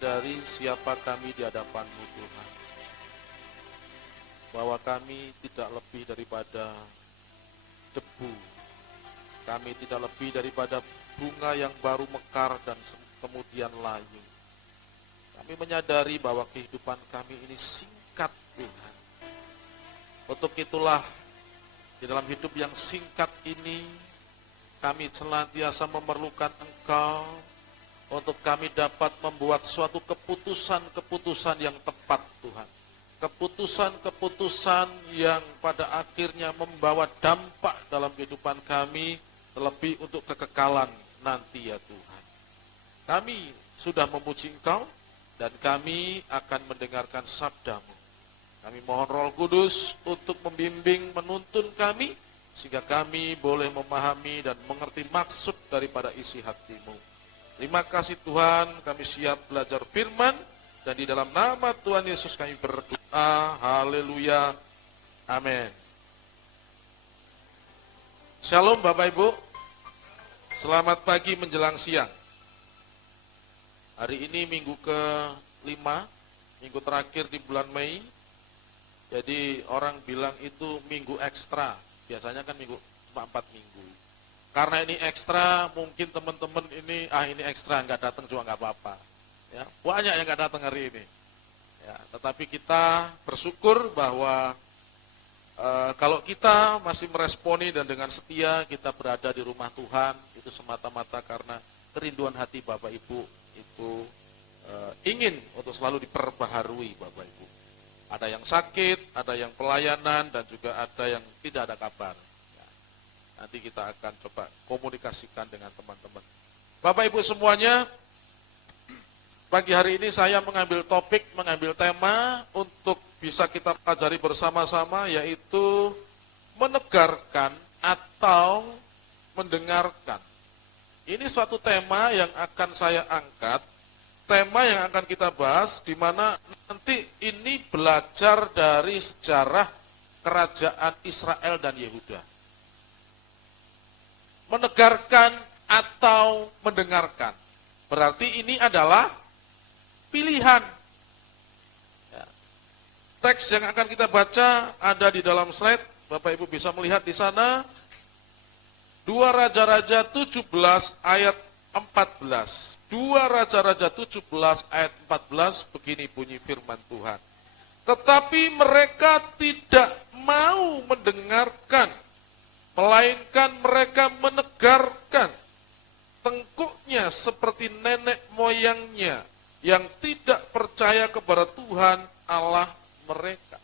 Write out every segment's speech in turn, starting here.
menyadari siapa kami di hadapan-Mu Tuhan. Bahwa kami tidak lebih daripada debu. Kami tidak lebih daripada bunga yang baru mekar dan kemudian layu. Kami menyadari bahwa kehidupan kami ini singkat, Tuhan. Untuk itulah, di dalam hidup yang singkat ini, kami senantiasa memerlukan Engkau untuk kami dapat membuat suatu keputusan-keputusan yang tepat, Tuhan. Keputusan-keputusan yang pada akhirnya membawa dampak dalam kehidupan kami, terlebih untuk kekekalan nanti ya Tuhan. Kami sudah memuji Engkau dan kami akan mendengarkan sabda-Mu. Kami mohon Roh Kudus untuk membimbing, menuntun kami, sehingga kami boleh memahami dan mengerti maksud daripada isi hati-Mu. Terima kasih Tuhan, kami siap belajar firman, dan di dalam nama Tuhan Yesus kami berdoa, haleluya, amin. Shalom Bapak Ibu, selamat pagi menjelang siang. Hari ini minggu ke-5, minggu terakhir di bulan Mei. Jadi orang bilang itu minggu ekstra. Biasanya kan minggu cuma 4 minggu. Karena ini ekstra, mungkin teman-teman ini ekstra, nggak datang juga nggak apa-apa. Ya, banyak yang nggak datang hari ini. Ya, tetapi kita bersyukur bahwa kalau kita masih meresponi dan dengan setia kita berada di rumah Tuhan, itu semata-mata karena kerinduan hati Bapak Ibu itu ingin untuk selalu diperbaharui Bapak Ibu. Ada yang sakit, ada yang pelayanan, dan juga ada yang tidak ada kabar. Ya, nanti kita akan coba komunikasikan dengan teman-teman. Bapak Ibu semuanya, pagi hari ini saya mengambil tema untuk bisa kita pelajari bersama-sama, yaitu menegarkan atau mendengarkan. Ini suatu tema yang akan saya angkat, tema yang akan kita bahas, di mana nanti ini belajar dari sejarah kerajaan Israel dan Yehuda. Menegarkan atau mendengarkan, berarti ini adalah pilihan. Ya. Teks yang akan kita baca ada di dalam slide, Bapak Ibu bisa melihat di sana. 2 Raja-Raja 17 ayat 14. 2 Raja-Raja 17 ayat 14, begini bunyi firman Tuhan. Tetapi mereka tidak mau mendengarkan, melainkan mereka menegarkan tengkuknya seperti nenek moyangnya yang tidak percaya kepada Tuhan Allah mereka.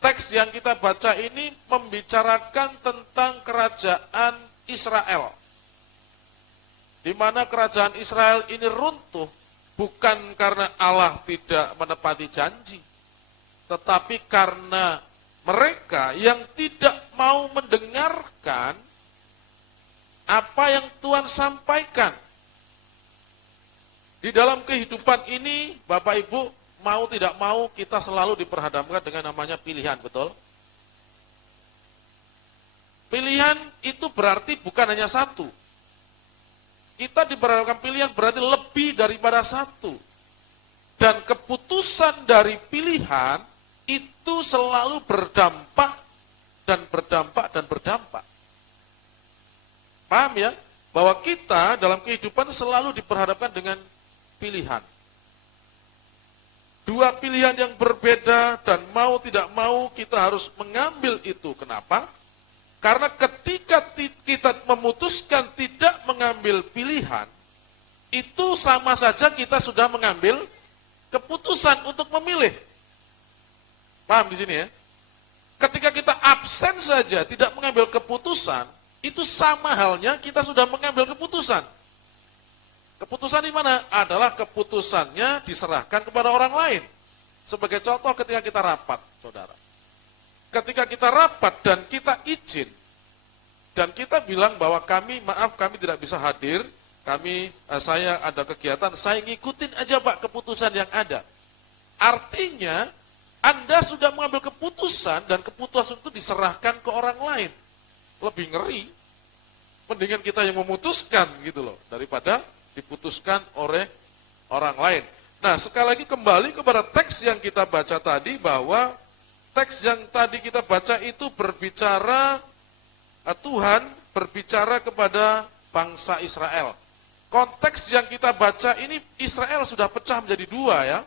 Teks yang kita baca ini membicarakan tentang kerajaan Israel, di mana kerajaan Israel ini runtuh bukan karena Allah tidak menepati janji, tetapi karena mereka yang tidak mau mendengarkan apa yang Tuhan sampaikan. Di dalam kehidupan ini, Bapak Ibu, mau tidak mau kita selalu diperhadapkan dengan namanya pilihan, betul? Pilihan itu berarti bukan hanya satu. Kita diperhadapkan pilihan berarti lebih daripada satu. Dan keputusan dari pilihan itu selalu berdampak dan berdampak dan berdampak. Paham ya? Bahwa kita dalam kehidupan selalu diperhadapkan dengan pilihan. Dua pilihan yang berbeda, dan mau tidak mau kita harus mengambil itu. Kenapa? Karena ketika kita memutuskan tidak mengambil pilihan, itu sama saja kita sudah mengambil keputusan untuk memilih. Paham di sini ya? Ketika kita absen saja, tidak mengambil keputusan, itu sama halnya kita sudah mengambil keputusan. Keputusan di mana? Adalah keputusannya diserahkan kepada orang lain. Sebagai contoh ketika kita rapat, saudara. Ketika kita rapat dan kita izin, dan kita bilang bahwa kami tidak bisa hadir, saya ada kegiatan, saya ngikutin aja Pak keputusan yang ada. Artinya, Anda sudah mengambil keputusan, dan keputusan itu diserahkan ke orang lain. Lebih ngeri, mendingan kita yang memutuskan gitu loh, daripada diputuskan oleh orang lain. Nah, sekali lagi kembali kepada teks yang kita baca tadi, bahwa teks yang tadi kita baca itu berbicara, Tuhan berbicara kepada bangsa Israel. Konteks yang kita baca ini, Israel sudah pecah menjadi dua ya.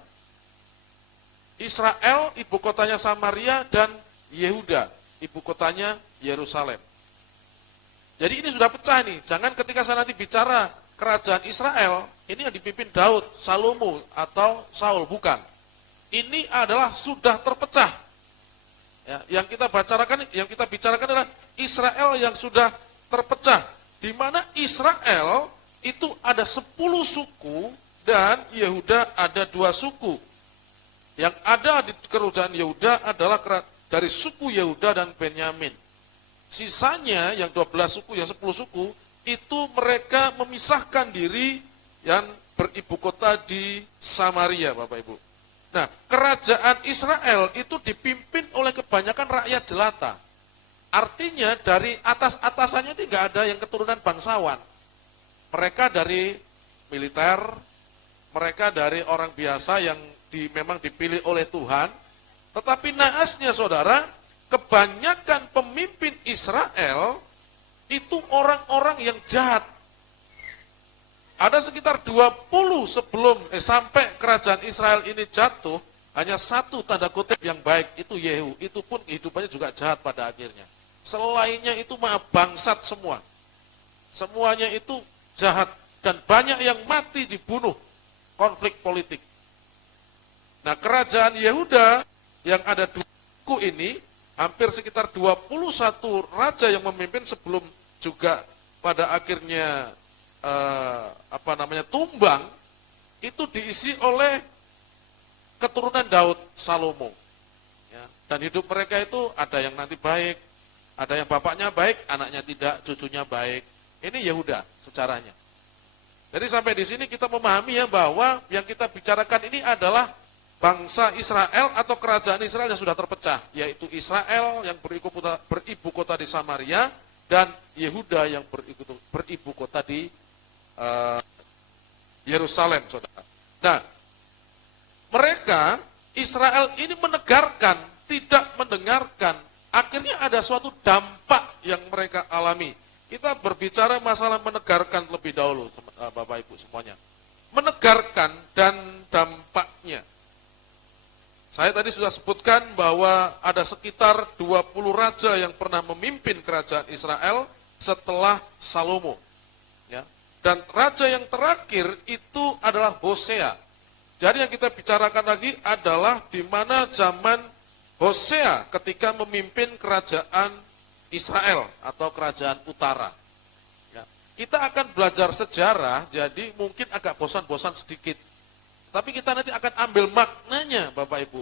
Israel, ibu kotanya Samaria, dan Yehuda, ibu kotanya Yerusalem. Jadi ini sudah pecah nih. Jangan ketika saya nanti bicara kerajaan Israel, ini yang dipimpin Daud, Salomo, atau Saul, bukan. Ini adalah sudah terpecah. Ya, yang kita bicarakan adalah Israel yang sudah terpecah, di mana Israel itu ada 10 suku dan Yehuda ada 2 suku. Yang ada di kerajaan Yehuda adalah dari suku Yehuda dan Benyamin. Sisanya yang 12 suku, yang 10 suku, itu mereka memisahkan diri yang beribu kota di Samaria, Bapak Ibu. Nah, kerajaan Israel itu dipimpin oleh kebanyakan rakyat jelata. Artinya dari atas-atasannya itu nggak ada yang keturunan bangsawan. Mereka dari militer, mereka dari orang biasa yang memang dipilih oleh Tuhan. Tetapi naasnya saudara, kebanyakan pemimpin Israel itu orang-orang yang jahat. Ada sekitar 20 sampai kerajaan Israel ini jatuh, hanya 1 tanda kutip yang baik, itu Yehu. Itu pun kehidupannya juga jahat pada akhirnya. Selainnya itu bangsat semua. Semuanya itu jahat. Dan banyak yang mati dibunuh. Konflik politik. Nah, kerajaan Yehuda yang ada 2 suku ini, hampir sekitar 21 raja yang memimpin sebelum juga pada akhirnya tumbang, itu diisi oleh keturunan Daud, Salomo. Ya, dan hidup mereka itu ada yang nanti baik, ada yang bapaknya baik, anaknya tidak, cucunya baik. Ini Yehuda sejarahnya. Jadi sampai di sini kita memahami ya bahwa yang kita bicarakan ini adalah bangsa Israel atau kerajaan Israel yang sudah terpecah, yaitu Israel yang beribu kota di Samaria dan Yehuda yang beribu kota di Yerusalem, saudara. Nah, mereka Israel ini menegarkan, tidak mendengarkan. Akhirnya ada suatu dampak yang mereka alami. Kita berbicara masalah menegarkan lebih dahulu, Bapak Ibu semuanya. Menegarkan dan dampaknya. Saya tadi sudah sebutkan bahwa ada sekitar 20 raja yang pernah memimpin kerajaan Israel setelah Salomo. Ya. Dan raja yang terakhir itu adalah Hosea. Jadi yang kita bicarakan lagi adalah di mana zaman Hosea ketika memimpin kerajaan Israel atau kerajaan utara. Ya. Kita akan belajar sejarah, jadi mungkin agak bosan-bosan sedikit. Tapi kita nanti akan ambil maknanya, Bapak Ibu.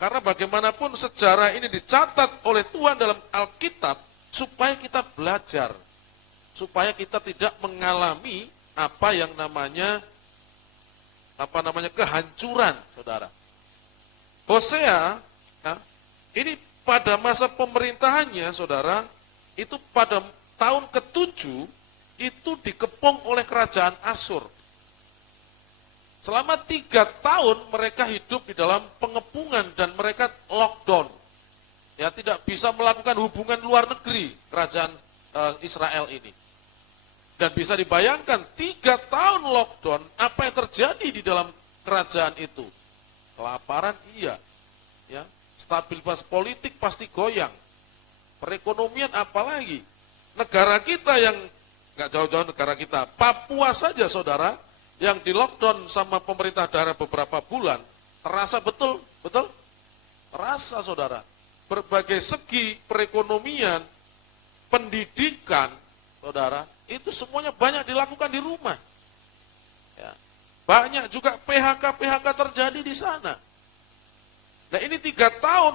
Karena bagaimanapun sejarah ini dicatat oleh Tuhan dalam Alkitab supaya kita belajar. Supaya kita tidak mengalami apa yang namanya kehancuran, Saudara. Hosea, ya, ini pada masa pemerintahannya, Saudara, itu pada tahun ke-7 itu dikepung oleh kerajaan Asyur. Selama 3 tahun mereka hidup di dalam pengepungan dan mereka lockdown. Ya, tidak bisa melakukan hubungan luar negeri kerajaan Israel ini. Dan bisa dibayangkan 3 tahun lockdown, apa yang terjadi di dalam kerajaan itu? Kelaparan iya. Ya, stabilitas politik pasti goyang. Perekonomian apalagi? Negara kita yang nggak jauh-jauh negara kita, Papua saja, Saudara, yang di lockdown sama pemerintah daerah beberapa bulan, terasa betul? Terasa, Saudara. Berbagai segi perekonomian, pendidikan, Saudara, itu semuanya banyak dilakukan di rumah. Ya. Banyak juga PHK terjadi di sana. Nah, ini 3 tahun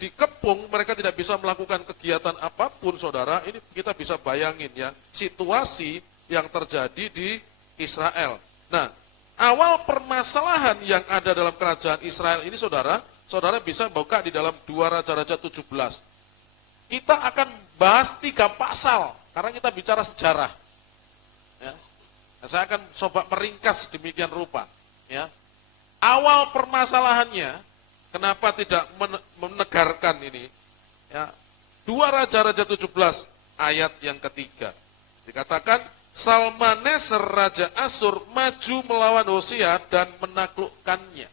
dikepung, mereka tidak bisa melakukan kegiatan apapun, Saudara. Ini kita bisa bayangin ya, situasi yang terjadi di Israel. Nah, awal permasalahan yang ada dalam kerajaan Israel ini, saudara bisa buka di dalam 2 Raja-Raja 17. Kita akan bahas 3 pasal, karena kita bicara sejarah. Ya. Nah, saya akan coba meringkas demikian rupa. Ya. awal permasalahannya, kenapa tidak menegarkan ini? Ya, 2 Raja-Raja 17 ayat yang ketiga. Dikatakan, Salmaneser Raja Asyur maju melawan Hosea dan menaklukkannya.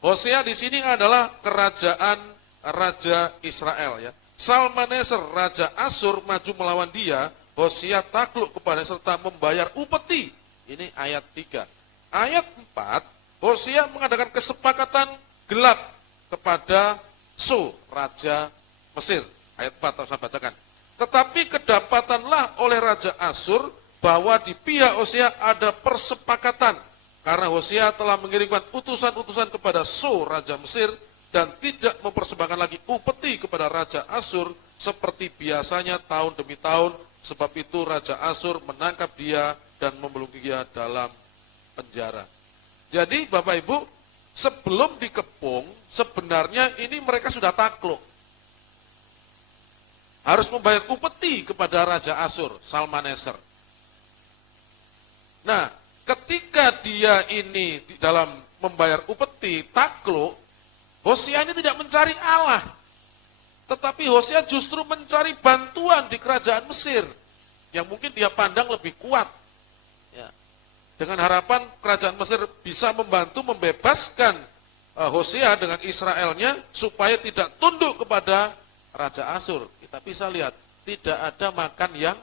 Hosea di sini adalah kerajaan Raja Israel, ya. Salmaneser Raja Asyur maju melawan dia, Hosea takluk kepada serta membayar upeti. Ini ayat 3. Ayat 4, Hosea mengadakan kesepakatan gelap kepada So, Raja Mesir. Ayat 4, saya bacakan. Tetapi kedapatanlah oleh Raja Asyur bahwa di pihak Hosea ada persepakatan. Karena Hosea telah mengirimkan utusan-utusan kepada So, Raja Mesir, dan tidak mempersembahkan lagi upeti kepada Raja Asyur seperti biasanya tahun demi tahun. Sebab itu Raja Asyur menangkap dia dan membelunggu dia dalam penjara. Jadi Bapak Ibu, sebelum dikepung, sebenarnya ini mereka sudah takluk. Harus membayar upeti kepada Raja Asyur, Salmaneser. Nah, ketika dia ini di dalam membayar upeti, takluk, Hosea ini tidak mencari Allah. Tetapi Hosea justru mencari bantuan di kerajaan Mesir, yang mungkin dia pandang lebih kuat. Ya. Dengan harapan kerajaan Mesir bisa membantu membebaskan Hosea dengan Israelnya, supaya tidak tunduk kepada Raja Asyur. Kita bisa lihat, tidak ada makan yang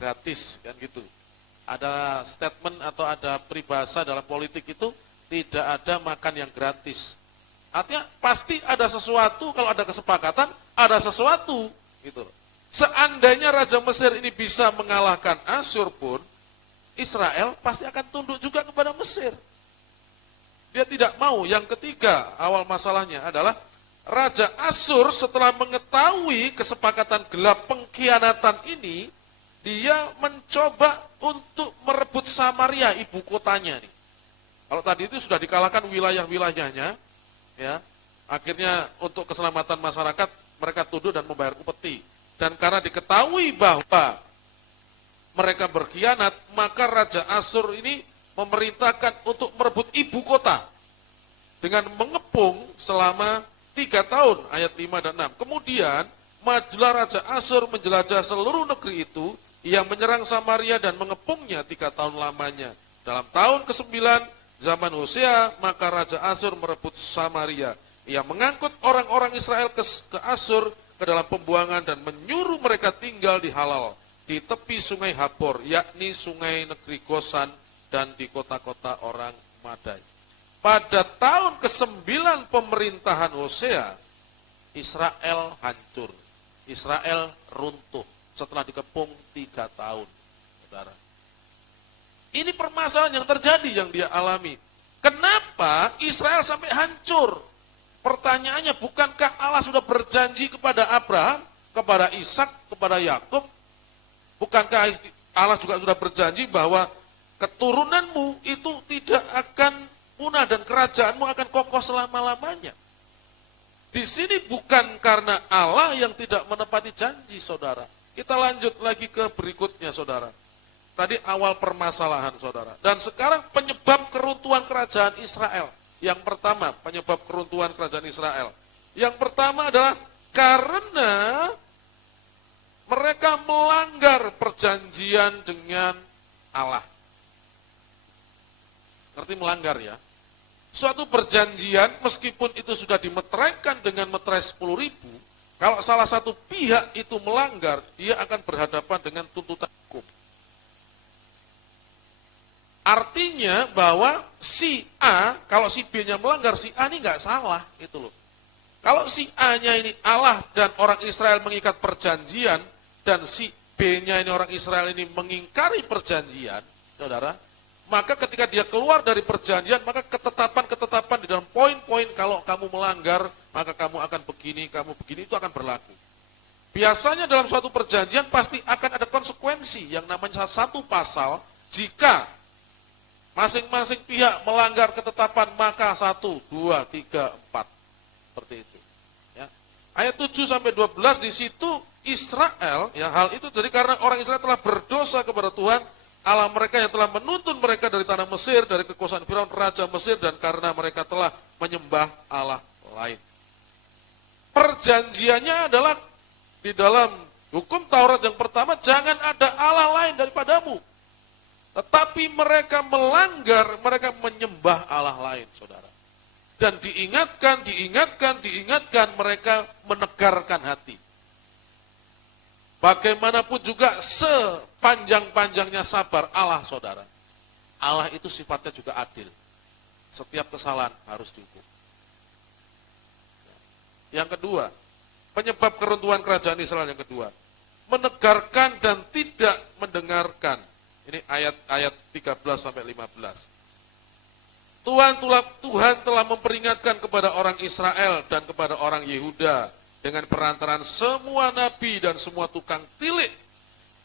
gratis, kan gitu. Ada statement atau ada peribahasa dalam politik itu, tidak ada makan yang gratis. Artinya pasti ada sesuatu, kalau ada kesepakatan, ada sesuatu gitu. Seandainya Raja Mesir ini bisa mengalahkan Asyur pun, Israel pasti akan tunduk juga kepada Mesir. Dia tidak mau. Yang ketiga, awal masalahnya adalah Raja Asyur setelah mengetahui kesepakatan gelap pengkhianatan ini, dia mencoba untuk merebut Samaria, ibu kotanya nih. Kalau tadi itu sudah dikalahkan wilayah-wilayahnya, ya, akhirnya untuk keselamatan masyarakat mereka tunduk dan membayar upeti. Dan karena diketahui bahwa mereka berkhianat, maka Raja Asyur ini memerintahkan untuk merebut ibu kota dengan mengepung selama 3 tahun, ayat 5 dan 6. Kemudian majulah Raja Asyur menjelajah seluruh negeri itu, ia menyerang Samaria dan mengepungnya 3 tahun lamanya. Dalam tahun ke-9 zaman Hosea, maka Raja Asyur merebut Samaria. Ia mengangkut orang-orang Israel ke Asyur ke dalam pembuangan dan menyuruh mereka tinggal di Halal, di tepi sungai Habor, yakni sungai negeri Gosan, dan di kota-kota orang Madai. Pada tahun ke-9 pemerintahan Hosea, Israel hancur. Israel runtuh setelah dikepung 3 tahun. Saudara. Ini permasalahan yang terjadi, yang dia alami. Kenapa Israel sampai hancur? Pertanyaannya, bukankah Allah sudah berjanji kepada Abraham, kepada Ishak, kepada Yakub? Bukankah Allah juga sudah berjanji bahwa keturunanmu itu tidak akan punah dan kerajaanmu akan kokoh selama-lamanya? Di sini bukan karena Allah yang tidak menepati janji, saudara. Kita lanjut lagi ke berikutnya, saudara. Tadi awal permasalahan, saudara. Dan sekarang penyebab keruntuhan kerajaan Israel. Yang pertama, penyebab keruntuhan kerajaan Israel. Yang pertama adalah karena mereka melanggar perjanjian dengan Allah. Ngerti melanggar ya? Suatu perjanjian, meskipun itu sudah dimeteraikan dengan meterai 10.000, kalau salah satu pihak itu melanggar, dia akan berhadapan dengan tuntutan hukum. Artinya bahwa si A, kalau si B-nya melanggar, si A ini nggak salah, itu loh. Kalau si A-nya ini Allah dan orang Israel mengikat perjanjian, dan si B-nya ini orang Israel ini mengingkari perjanjian, saudara, maka ketika dia keluar dari perjanjian, maka ketetapan-ketetapan di dalam poin-poin, kalau kamu melanggar, maka kamu akan begini, kamu begini, itu akan berlaku. Biasanya dalam suatu perjanjian pasti akan ada konsekuensi, yang namanya satu pasal, jika masing-masing pihak melanggar ketetapan, maka 1, 2, 3, 4. Seperti itu. Ya. Ayat 7-12 di situ Israel, ya, hal itu jadi karena orang Israel telah berdosa kepada Tuhan, Allah mereka yang telah menuntun mereka dari tanah Mesir, dari kekuasaan Firaun raja Mesir, dan karena mereka telah menyembah Allah lain. Perjanjiannya adalah di dalam hukum Taurat yang pertama, jangan ada Allah lain daripadamu. Tetapi mereka melanggar, mereka menyembah Allah lain, saudara. Dan diingatkan, mereka menegarkan hati. Bagaimanapun juga sepanjang-panjangnya sabar Allah, saudara. Allah itu sifatnya juga adil. Setiap kesalahan harus dihukum. Yang kedua, penyebab keruntuhan kerajaan Israel yang kedua, menegarkan dan tidak mendengarkan. Ini ayat 13-15. Tuhan telah memperingatkan kepada orang Israel dan kepada orang Yehuda dengan perantaraan semua nabi dan semua tukang tilik.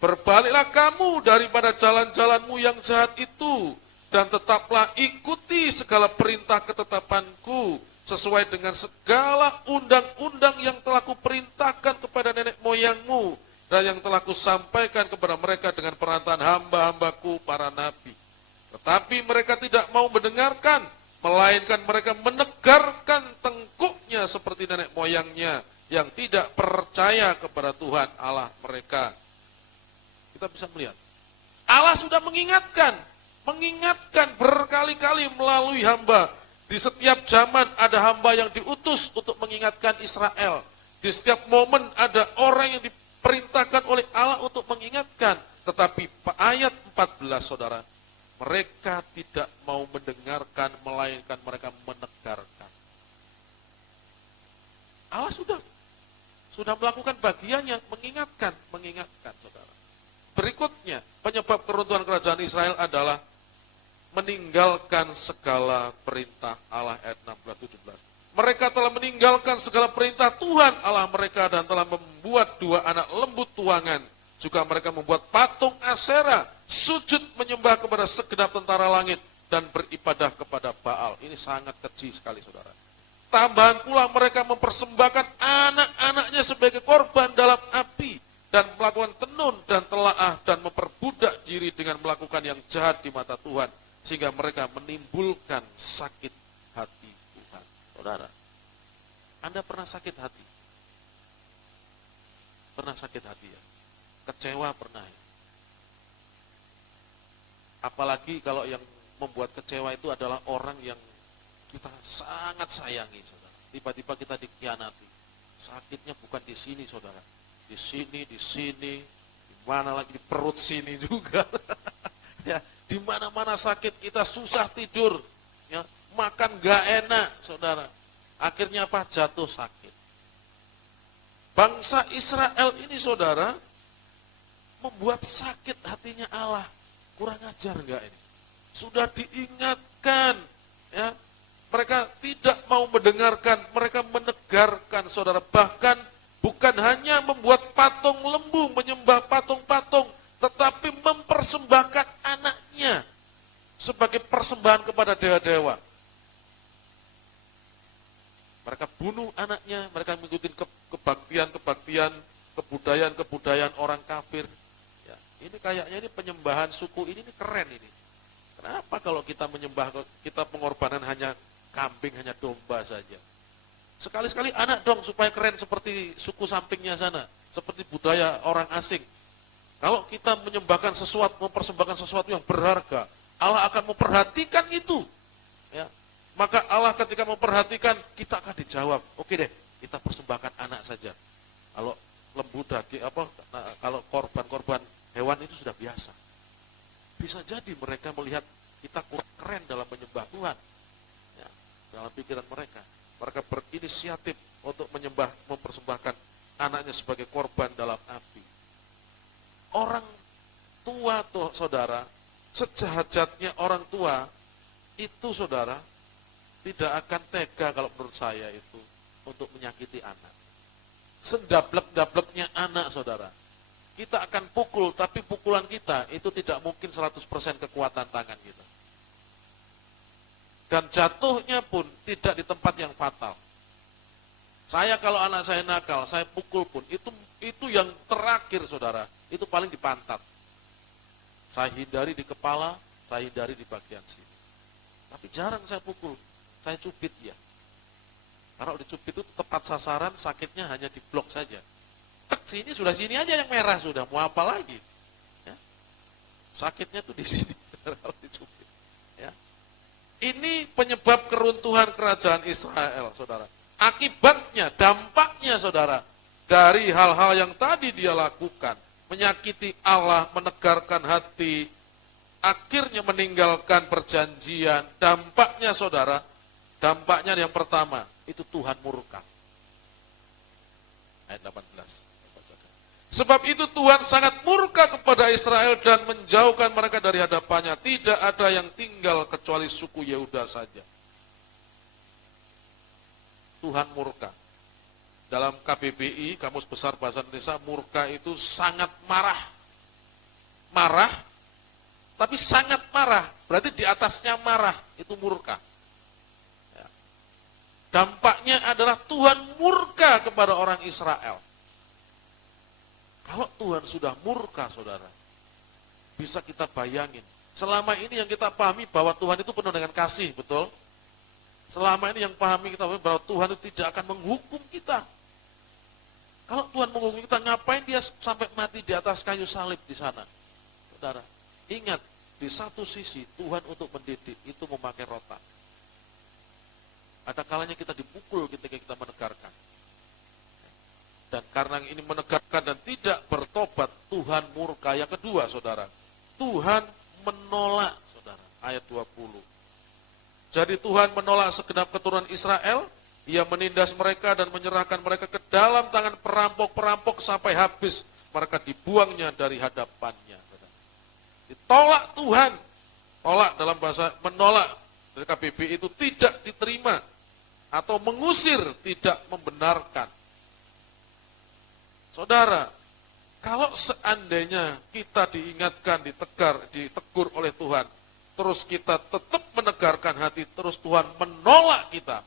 Berbaliklah kamu daripada jalan-jalanmu yang jahat itu, dan tetaplah ikuti segala perintah ketetapanku, sesuai dengan segala undang-undang yang telah kuperintahkan kepada nenek moyangmu, dan yang telah kusampaikan kepada mereka dengan perantaraan hamba-hambaku para nabi. Tetapi mereka tidak mau mendengarkan, melainkan mereka menegarkan tengkuknya seperti nenek moyangnya yang tidak percaya kepada Tuhan Allah mereka. Kita bisa melihat, Allah sudah mengingatkan berkali-kali melalui hamba. Di setiap zaman ada hamba yang diutus untuk mengingatkan Israel. Di setiap momen ada orang yang diperintahkan oleh Allah untuk mengingatkan. Tetapi ayat 14, saudara, mereka tidak mau mendengarkan, melainkan mereka menegarkan. Allah sudah melakukan bagiannya, mengingatkan, saudara. Berikutnya, penyebab keruntuhan kerajaan Israel adalah meninggalkan segala perintah Allah, ayat 16-17. Mereka telah meninggalkan segala perintah Tuhan Allah mereka dan telah membuat dua anak lembu tuangan. Juga mereka membuat patung Asyera, sujud menyembah kepada segenap tentara langit dan beribadah kepada Baal. Ini sangat keji sekali, saudara. Tambahan pula mereka mempersembahkan anak-anaknya sebagai korban dalam api dan melakukan tenun dan telaah dan memperbudak diri dengan melakukan yang jahat di mata Tuhan, sehingga mereka menimbulkan sakit hati Tuhan. Saudara, Anda pernah sakit hati? Pernah sakit hati ya? Kecewa pernah ya? Apalagi kalau yang membuat kecewa itu adalah orang yang kita sangat sayangi, saudara. Tiba-tiba kita dikhianati. Sakitnya bukan di sini, saudara. Di sini, di mana lagi di perut sini juga. Ya, di mana-mana sakit, kita susah tidur, ya, makan gak enak, saudara. Akhirnya apa? Jatuh sakit. Bangsa Israel ini, saudara, membuat sakit hatinya Allah. Kurang ajar enggak ini? Sudah diingatkan, ya. Mereka tidak mau mendengarkan, mereka menegarkan, saudara. Bahkan bukan hanya membuat patung lembu, menyembah patung-patung, tetapi mempersembahkan anaknya sebagai persembahan kepada dewa-dewa. Mereka bunuh anaknya, mereka mengikuti kebaktian, kebudayaan orang kafir. Ya, ini kayaknya ini penyembahan suku ini keren ini. Kenapa kalau kita menyembah, kita pengorbanan hanya kambing, hanya domba saja? Sekali-sekali anak dong supaya keren seperti suku sampingnya sana, seperti budaya orang asing. Kalau kita menyembahkan sesuatu, mempersembahkan sesuatu yang berharga, Allah akan memperhatikan itu. Ya. Maka Allah ketika memperhatikan, kita akan dijawab. Oke deh, kita persembahkan anak saja. Kalau lembu daging, kalau korban hewan itu sudah biasa. Bisa jadi mereka melihat kita kurang keren dalam menyembah Tuhan. Ya, dalam pikiran mereka. Mereka berinisiatif untuk menyembah, mempersembahkan anaknya sebagai korban dalam api. Orang tua tuh, saudara, sejahat-jahatnya orang tua itu, saudara, tidak akan tega kalau menurut saya itu untuk menyakiti anak. Sedablek-dableknya anak, saudara, kita akan pukul, tapi pukulan kita itu tidak mungkin 100% kekuatan tangan kita. Dan jatuhnya pun tidak di tempat yang fatal. Saya kalau anak saya nakal, saya pukul pun, itu yang terakhir, saudara, itu paling di pantat. Saya hindari di kepala, saya hindari di bagian sini. Tapi jarang saya pukul, saya cubit ya. Karena dicubit itu tepat sasaran, sakitnya hanya di blok saja. Tek, sini sudah, sini aja yang merah sudah, mau apa lagi? Ya. Sakitnya tuh di sini kalau dicubit. Ya. Ini penyebab keruntuhan kerajaan Israel, saudara. Akibatnya, dampaknya, saudara, dari hal-hal yang tadi dia lakukan, menyakiti Allah, menegarkan hati, akhirnya meninggalkan perjanjian. Dampaknya, saudara, dampaknya yang pertama, itu Tuhan murka. Ayat 18. Sebab itu Tuhan sangat murka kepada Israel dan menjauhkan mereka dari hadapannya. Tidak ada yang tinggal kecuali suku Yehuda saja. Tuhan murka. Dalam KBBI, Kamus Besar Bahasa Indonesia, murka itu sangat marah. Marah, tapi sangat marah. Berarti di atasnya marah, itu murka. Ya. Dampaknya adalah Tuhan murka kepada orang Israel. Kalau Tuhan sudah murka, saudara, bisa kita bayangin. Selama ini yang kita pahami bahwa Tuhan itu penuh dengan kasih, betul? Selama ini yang pahami kita bahwa Tuhan itu tidak akan menghukum kita. Kalau Tuhan menghukum kita, ngapain dia sampai mati di atas kayu salib di sana? Saudara, ingat, di satu sisi Tuhan untuk mendidik itu memakai rotan. Ada kalanya kita dipukul ketika kita menegarkan. Dan karena ini menegarkan dan tidak bertobat, Tuhan murka. Yang kedua, saudara, Tuhan menolak, saudara, ayat 20. Jadi Tuhan menolak segenap keturunan Israel, Ia menindas mereka dan menyerahkan mereka ke dalam tangan perampok-perampok sampai habis. Mereka dibuangnya dari hadapannya. Ditolak Tuhan. Tolak dalam bahasa menolak dari KBBI itu tidak diterima. Atau mengusir, tidak membenarkan. Saudara, kalau seandainya kita diingatkan, ditegur oleh Tuhan, terus kita tetap menegarkan hati, terus Tuhan menolak kita,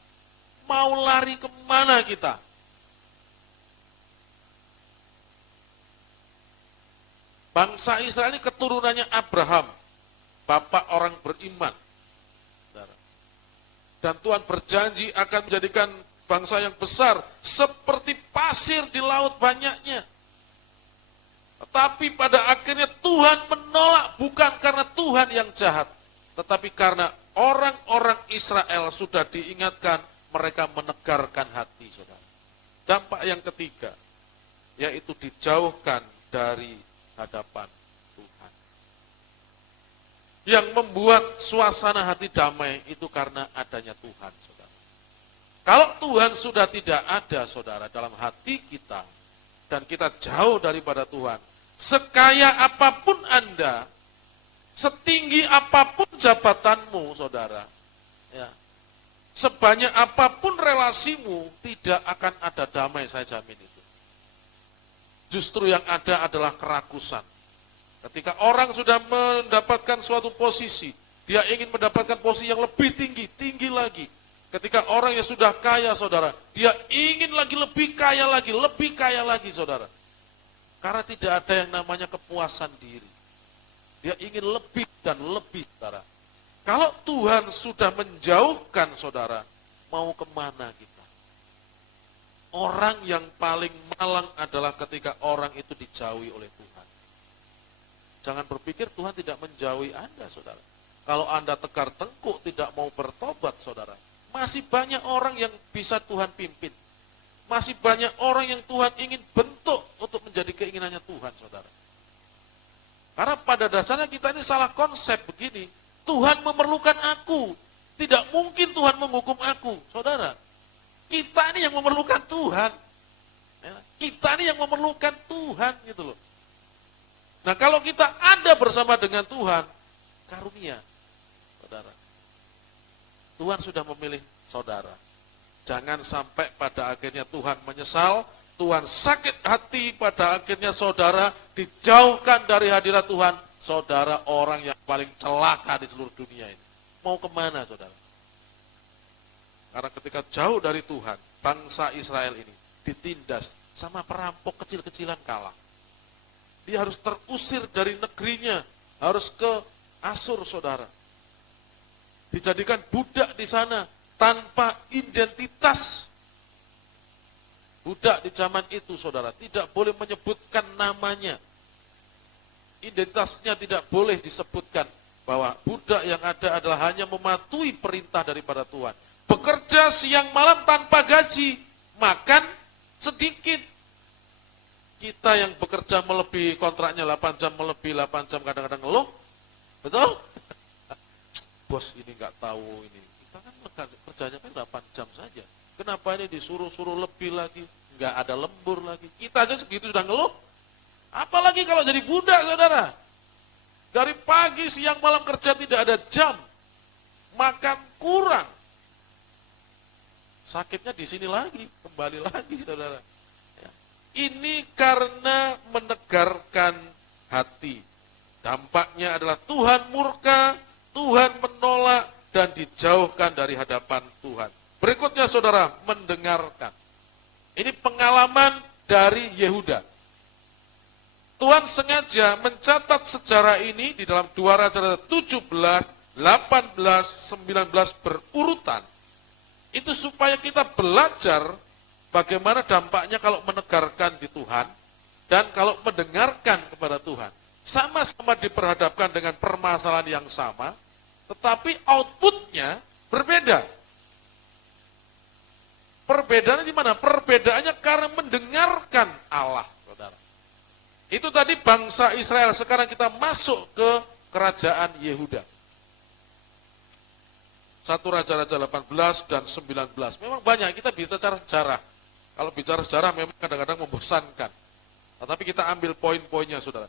mau lari kemana kita? Bangsa Israel ini keturunannya Abraham, bapak orang beriman. Dan Tuhan berjanji akan menjadikan bangsa yang besar seperti pasir di laut banyaknya. Tetapi pada akhirnya Tuhan menolak, bukan karena Tuhan yang jahat, tetapi karena orang-orang Israel sudah diingatkan, mereka menegarkan hati, saudara. Dampak yang ketiga, yaitu dijauhkan dari hadapan Tuhan. Yang membuat suasana hati damai itu karena adanya Tuhan, saudara. Kalau Tuhan sudah tidak ada, saudara, dalam hati kita, dan kita jauh daripada Tuhan, sekaya apapun Anda, setinggi apapun jabatanmu, saudara, ya, sebanyak apapun relasimu, tidak akan ada damai, saya jamin itu. Justru yang ada adalah kerakusan. Ketika orang sudah mendapatkan suatu posisi, dia ingin mendapatkan posisi yang lebih tinggi, tinggi lagi. Ketika orang yang sudah kaya, saudara, dia ingin lagi lebih kaya lagi, saudara. Karena tidak ada yang namanya kepuasan diri. Dia ingin lebih dan lebih, saudara. Kalau Tuhan sudah menjauhkan, saudara, mau kemana kita? Orang yang paling malang adalah ketika orang itu dijauhi oleh Tuhan. Jangan berpikir Tuhan tidak menjauhi Anda, saudara. Kalau Anda tegar tengkuk tidak mau bertobat, saudara, masih banyak orang yang bisa Tuhan pimpin. Masih banyak orang yang Tuhan ingin bentuk untuk menjadi keinginannya Tuhan, saudara. Karena pada dasarnya kita ini salah konsep begini. Tuhan memerlukan aku. Tidak mungkin Tuhan menghukum aku, saudara. Kita ini yang memerlukan Tuhan. Kita ini yang memerlukan Tuhan, gitu loh. Nah, kalau kita ada bersama dengan Tuhan, karunia, saudara. Tuhan sudah memilih saudara. Jangan sampai pada akhirnya Tuhan menyesal, Tuhan sakit hati, pada akhirnya saudara dijauhkan dari hadirat Tuhan. Saudara orang yang paling celaka di seluruh dunia ini. Mau kemana, saudara? Karena ketika jauh dari Tuhan, bangsa Israel ini ditindas sama perampok kecil-kecilan kalah. Dia harus terusir dari negerinya, harus ke Asur, saudara. Dijadikan budak di sana tanpa identitas. Budak di zaman itu, saudara, tidak boleh menyebutkan namanya. Identitasnya tidak boleh disebutkan, bahwa budak yang ada adalah hanya mematuhi perintah daripada Tuhan. Bekerja siang malam tanpa gaji, makan sedikit. Kita yang bekerja melebihi kontraknya 8 jam, melebihi 8 jam kadang-kadang ngeluh. Betul? Bos ini nggak tahu ini. Kita kan kerjanya kan 8 jam saja. Kenapa ini disuruh-suruh lebih lagi? Nggak ada lembur lagi. Kita aja segitu sudah ngeluh. Apalagi kalau jadi budak, saudara. Dari pagi, siang, malam kerja tidak ada jam. Makan kurang. Sakitnya di sini lagi, kembali lagi, saudara. Ini karena menegarkan hati. Dampaknya adalah Tuhan murka, Tuhan menolak, dan dijauhkan dari hadapan Tuhan. Berikutnya, saudara, mendengarkan. Ini pengalaman dari Yehuda. Tuhan sengaja mencatat sejarah ini di dalam 2 Raja 17, 18, 19 berurutan. Itu supaya kita belajar bagaimana dampaknya kalau menegarkan di Tuhan dan kalau mendengarkan kepada Tuhan. Sama-sama diperhadapkan dengan permasalahan yang sama, tetapi outputnya berbeda. Perbedaannya di mana? Perbedaannya karena mendengarkan Allah, saudara. Itu tadi bangsa Israel, sekarang kita masuk ke kerajaan Yehuda. 1 Raja-Raja 18 dan 19. Memang banyak, kita bicara sejarah. Kalau bicara sejarah memang kadang-kadang membosankan. Tetapi kita ambil poin-poinnya, saudara.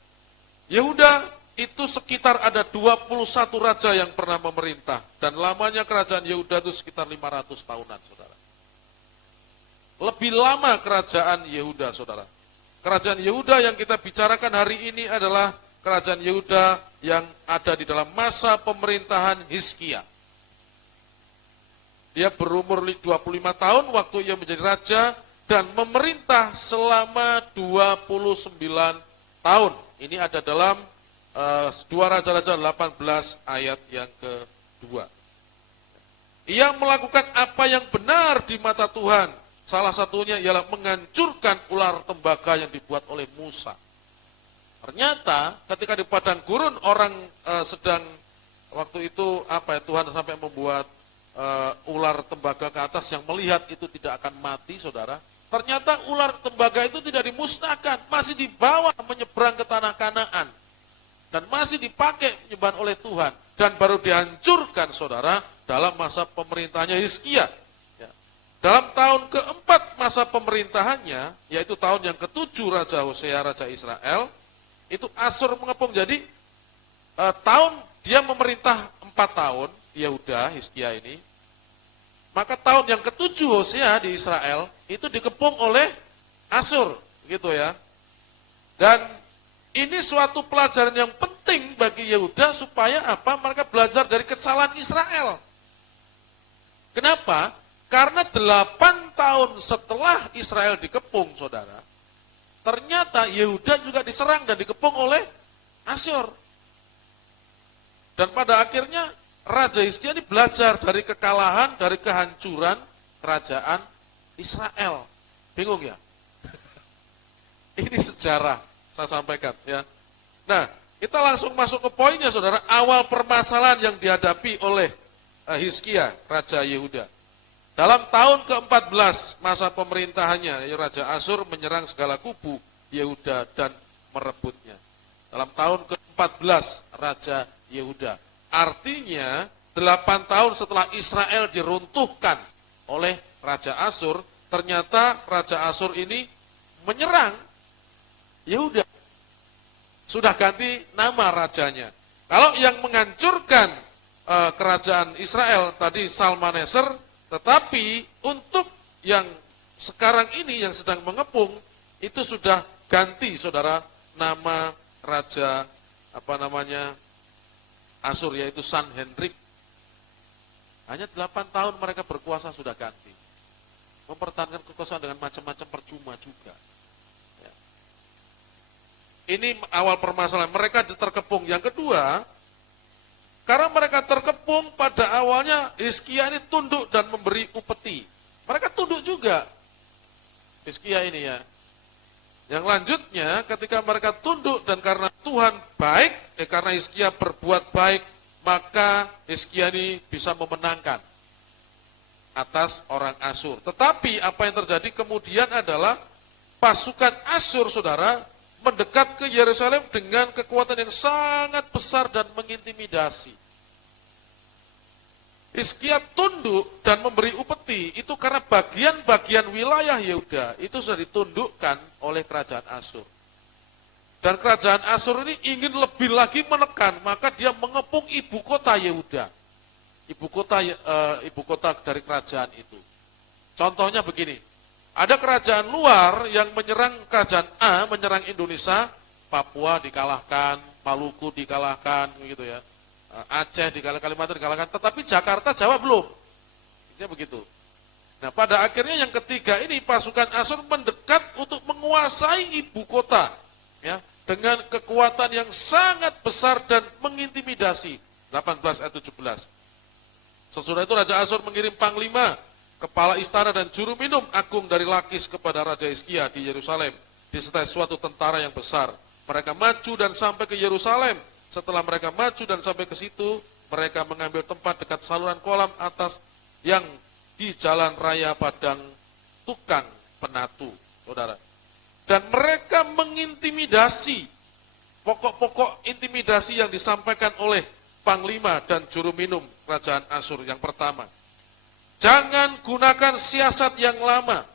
Yehuda itu sekitar ada 21 raja yang pernah memerintah. Dan lamanya kerajaan Yehuda itu sekitar 500 tahunan, saudara. Lebih lama kerajaan Yehuda, saudara. Kerajaan Yehuda yang kita bicarakan hari ini adalah kerajaan Yehuda yang ada di dalam masa pemerintahan Hizkia. Dia berumur 25 tahun waktu ia menjadi raja dan memerintah selama 29 tahun. Ini ada dalam 2 Raja-Raja 18 ayat yang kedua. Ia melakukan apa yang benar di mata Tuhan. Salah satunya ialah menghancurkan ular tembaga yang dibuat oleh Musa. Ternyata ketika di padang gurun orang sedang waktu itu Tuhan sampai membuat ular tembaga ke atas yang melihat itu tidak akan mati, saudara. Ternyata ular tembaga itu tidak dimusnahkan, masih dibawa menyeberang ke tanah Kanaan dan masih dipakai penyembahan oleh Tuhan dan baru dihancurkan, saudara, dalam masa pemerintahannya Hizkia. Dalam tahun keempat masa pemerintahannya, yaitu tahun yang ke-7 Raja Hosea, Raja Israel, itu Asur mengepung. Jadi tahun dia memerintah 4 tahun, Yehuda, Hizkia ini. Maka tahun yang ke-7 Hosea di Israel itu dikepung oleh Asur, gitu ya. Dan ini suatu pelajaran yang penting bagi Yehuda supaya apa? Mereka belajar dari kesalahan Israel. Kenapa? Karena 8 tahun setelah Israel dikepung, saudara, ternyata Yehuda juga diserang dan dikepung oleh Asyur. Dan pada akhirnya Raja Hizkia ini belajar dari kekalahan, dari kehancuran kerajaan Israel. Bingung ya? Ini sejarah, saya sampaikan ya. Nah, kita langsung masuk ke poinnya, saudara. Awal permasalahan yang dihadapi oleh Hizkia, Raja Yehuda. Dalam tahun ke-14 masa pemerintahannya, Raja Asur menyerang segala kubu Yehuda dan merebutnya. Dalam tahun ke-14 Raja Yehuda. Artinya 8 tahun setelah Israel diruntuhkan oleh Raja Asur, ternyata Raja Asur ini menyerang Yehuda. Sudah ganti nama rajanya. Kalau yang menghancurkan kerajaan Israel tadi Salmaneser, tetapi untuk yang sekarang ini yang sedang mengepung itu sudah ganti, saudara, nama raja Asur, yaitu Sanherib. Hanya 8 tahun mereka berkuasa sudah ganti. Mempertahankan kekuasaan dengan macam-macam percuma juga. Ya. Ini awal permasalahan, mereka terkepung. Yang kedua, karena mereka terkepung pada awalnya Hizkia ini tunduk dan memberi upeti. Mereka tunduk juga, Hizkia ini ya. Yang lanjutnya, ketika mereka tunduk dan karena Tuhan baik, karena Hizkia berbuat baik, maka Hizkia ini bisa memenangkan atas orang Asyur. Tetapi apa yang terjadi kemudian adalah pasukan Asyur, saudara, mendekat ke Yerusalem dengan kekuatan yang sangat besar dan mengintimidasi. Hizkia tunduk dan memberi upeti itu karena bagian-bagian wilayah Yehuda itu sudah ditundukkan oleh kerajaan Asyur. Dan kerajaan Asyur ini ingin lebih lagi menekan, maka dia mengepung ibu kota Yehuda. Ibu kota dari kerajaan itu. Contohnya begini, ada kerajaan luar yang menyerang kerajaan A, menyerang Indonesia, Papua dikalahkan, Maluku dikalahkan, gitu ya. Aceh dikalahkan, Kalimantan dikalahkan, tetapi Jakarta, Jawa belum. Ini begitu. Nah, pada akhirnya yang ketiga ini pasukan Asyur mendekat untuk menguasai ibu kota, ya, dengan kekuatan yang sangat besar dan mengintimidasi. 18 ayat 17. Sesudah itu Raja Asyur mengirim panglima, kepala istana dan juru minum agung dari Lakis kepada Raja Hizkia di Yerusalem, disertai suatu tentara yang besar. Mereka maju dan sampai ke Yerusalem. Setelah mereka maju dan sampai ke situ, mereka mengambil tempat dekat saluran kolam atas yang di jalan raya Padang Tukang Penatu, saudara. Dan mereka mengintimidasi, pokok-pokok intimidasi yang disampaikan oleh panglima dan juru minum kerajaan Asyur. Yang pertama, jangan gunakan siasat yang lama,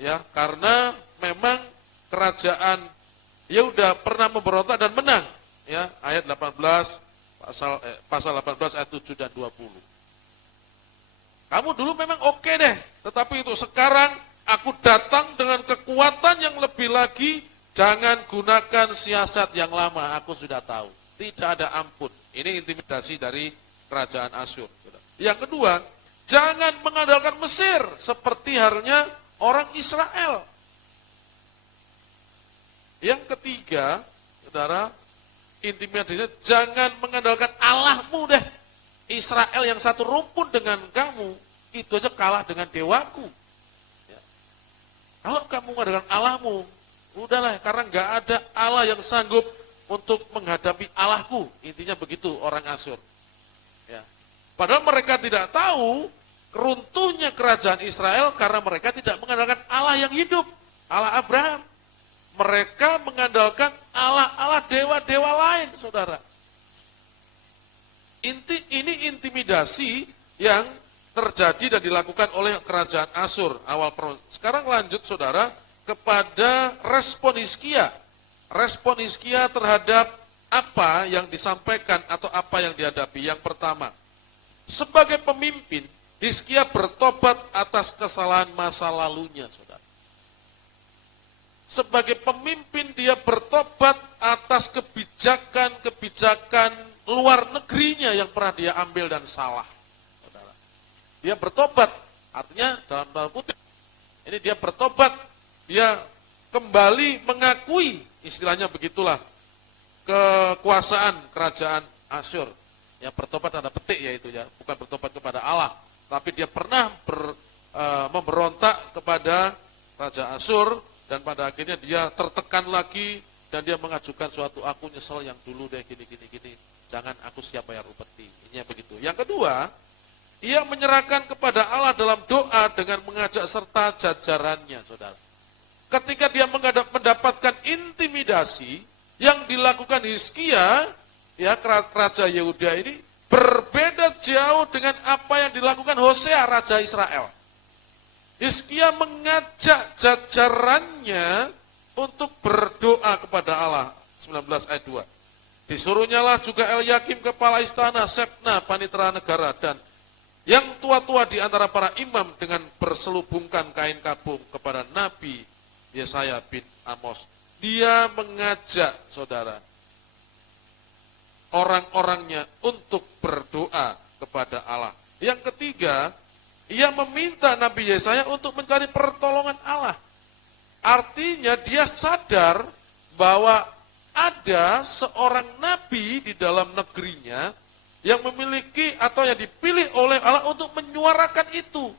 ya, karena memang kerajaan Yehuda pernah memberontak dan menang, ya, ayat 18 pasal 18 ayat 7 dan 20. Kamu dulu memang oke deh, tetapi untuk sekarang aku datang dengan kekuatan yang lebih lagi, jangan gunakan siasat yang lama, aku sudah tahu. Tidak ada ampun. Ini intimidasi dari kerajaan Asyur. Yang kedua, jangan mengandalkan Mesir seperti halnya orang Israel. Yang ketiga, saudara, intimidasinya jangan mengandalkan Allahmu deh. Israel yang satu rumpun dengan kamu, itu aja kalah dengan dewaku. Ya. Kalau kamu mengandalkan Allahmu, udahlah, karena nggak ada Allah yang sanggup untuk menghadapi Allahku. Intinya begitu orang Asyur. Ya. Padahal mereka tidak tahu runtuhnya kerajaan Israel karena mereka tidak mengandalkan Allah yang hidup, Allah Abraham. Mereka mengandalkan Allah dewa-dewa lain, saudara. Ini intimidasi yang terjadi dan dilakukan oleh kerajaan Asyur awal. Sekarang lanjut, saudara, kepada respon Hizkia. Respon Hizkia terhadap apa yang disampaikan atau apa yang dihadapi. Yang pertama, sebagai pemimpin, Hizkia bertobat atas kesalahan masa lalunya, saudara. Sebagai pemimpin, dia bertobat atas kebijakan-kebijakan luar negerinya yang pernah dia ambil dan salah, saudara. Dia bertobat, artinya dalam tanda kutip, ini dia bertobat, dia kembali mengakui, istilahnya begitulah, kekuasaan kerajaan Asyur. Ya, bertobat tanda petik ya itu ya, bukan bertobat kepada Allah, tapi dia pernah memberontak kepada Raja Asyur dan pada akhirnya dia tertekan lagi dan dia mengajukan suatu, aku nyesel yang dulu deh gini, jangan aku siap bayar upeti. Ini begitu. Yang kedua, ia menyerahkan kepada Allah dalam doa dengan mengajak serta jajarannya, saudara. Ketika dia mendapatkan intimidasi yang dilakukan Hizkia, ya, Raja Yehuda ini berbeda jauh dengan apa yang dilakukan Hosea, Raja Israel. Hizkia mengajak jajarannya untuk berdoa kepada Allah. 19 ayat 2. Disuruhnyalah juga Elyakim kepala istana, Sebna panitera negara, dan yang tua-tua di antara para imam dengan berselubungkan kain kabung kepada Nabi Yesaya bin Amos. Dia mengajak, saudara, orang-orangnya untuk berdoa kepada Allah. Yang ketiga, ia meminta Nabi Yesaya untuk mencari pertolongan Allah. Artinya dia sadar bahwa ada seorang nabi di dalam negerinya yang memiliki atau yang dipilih oleh Allah untuk menyuarakan itu.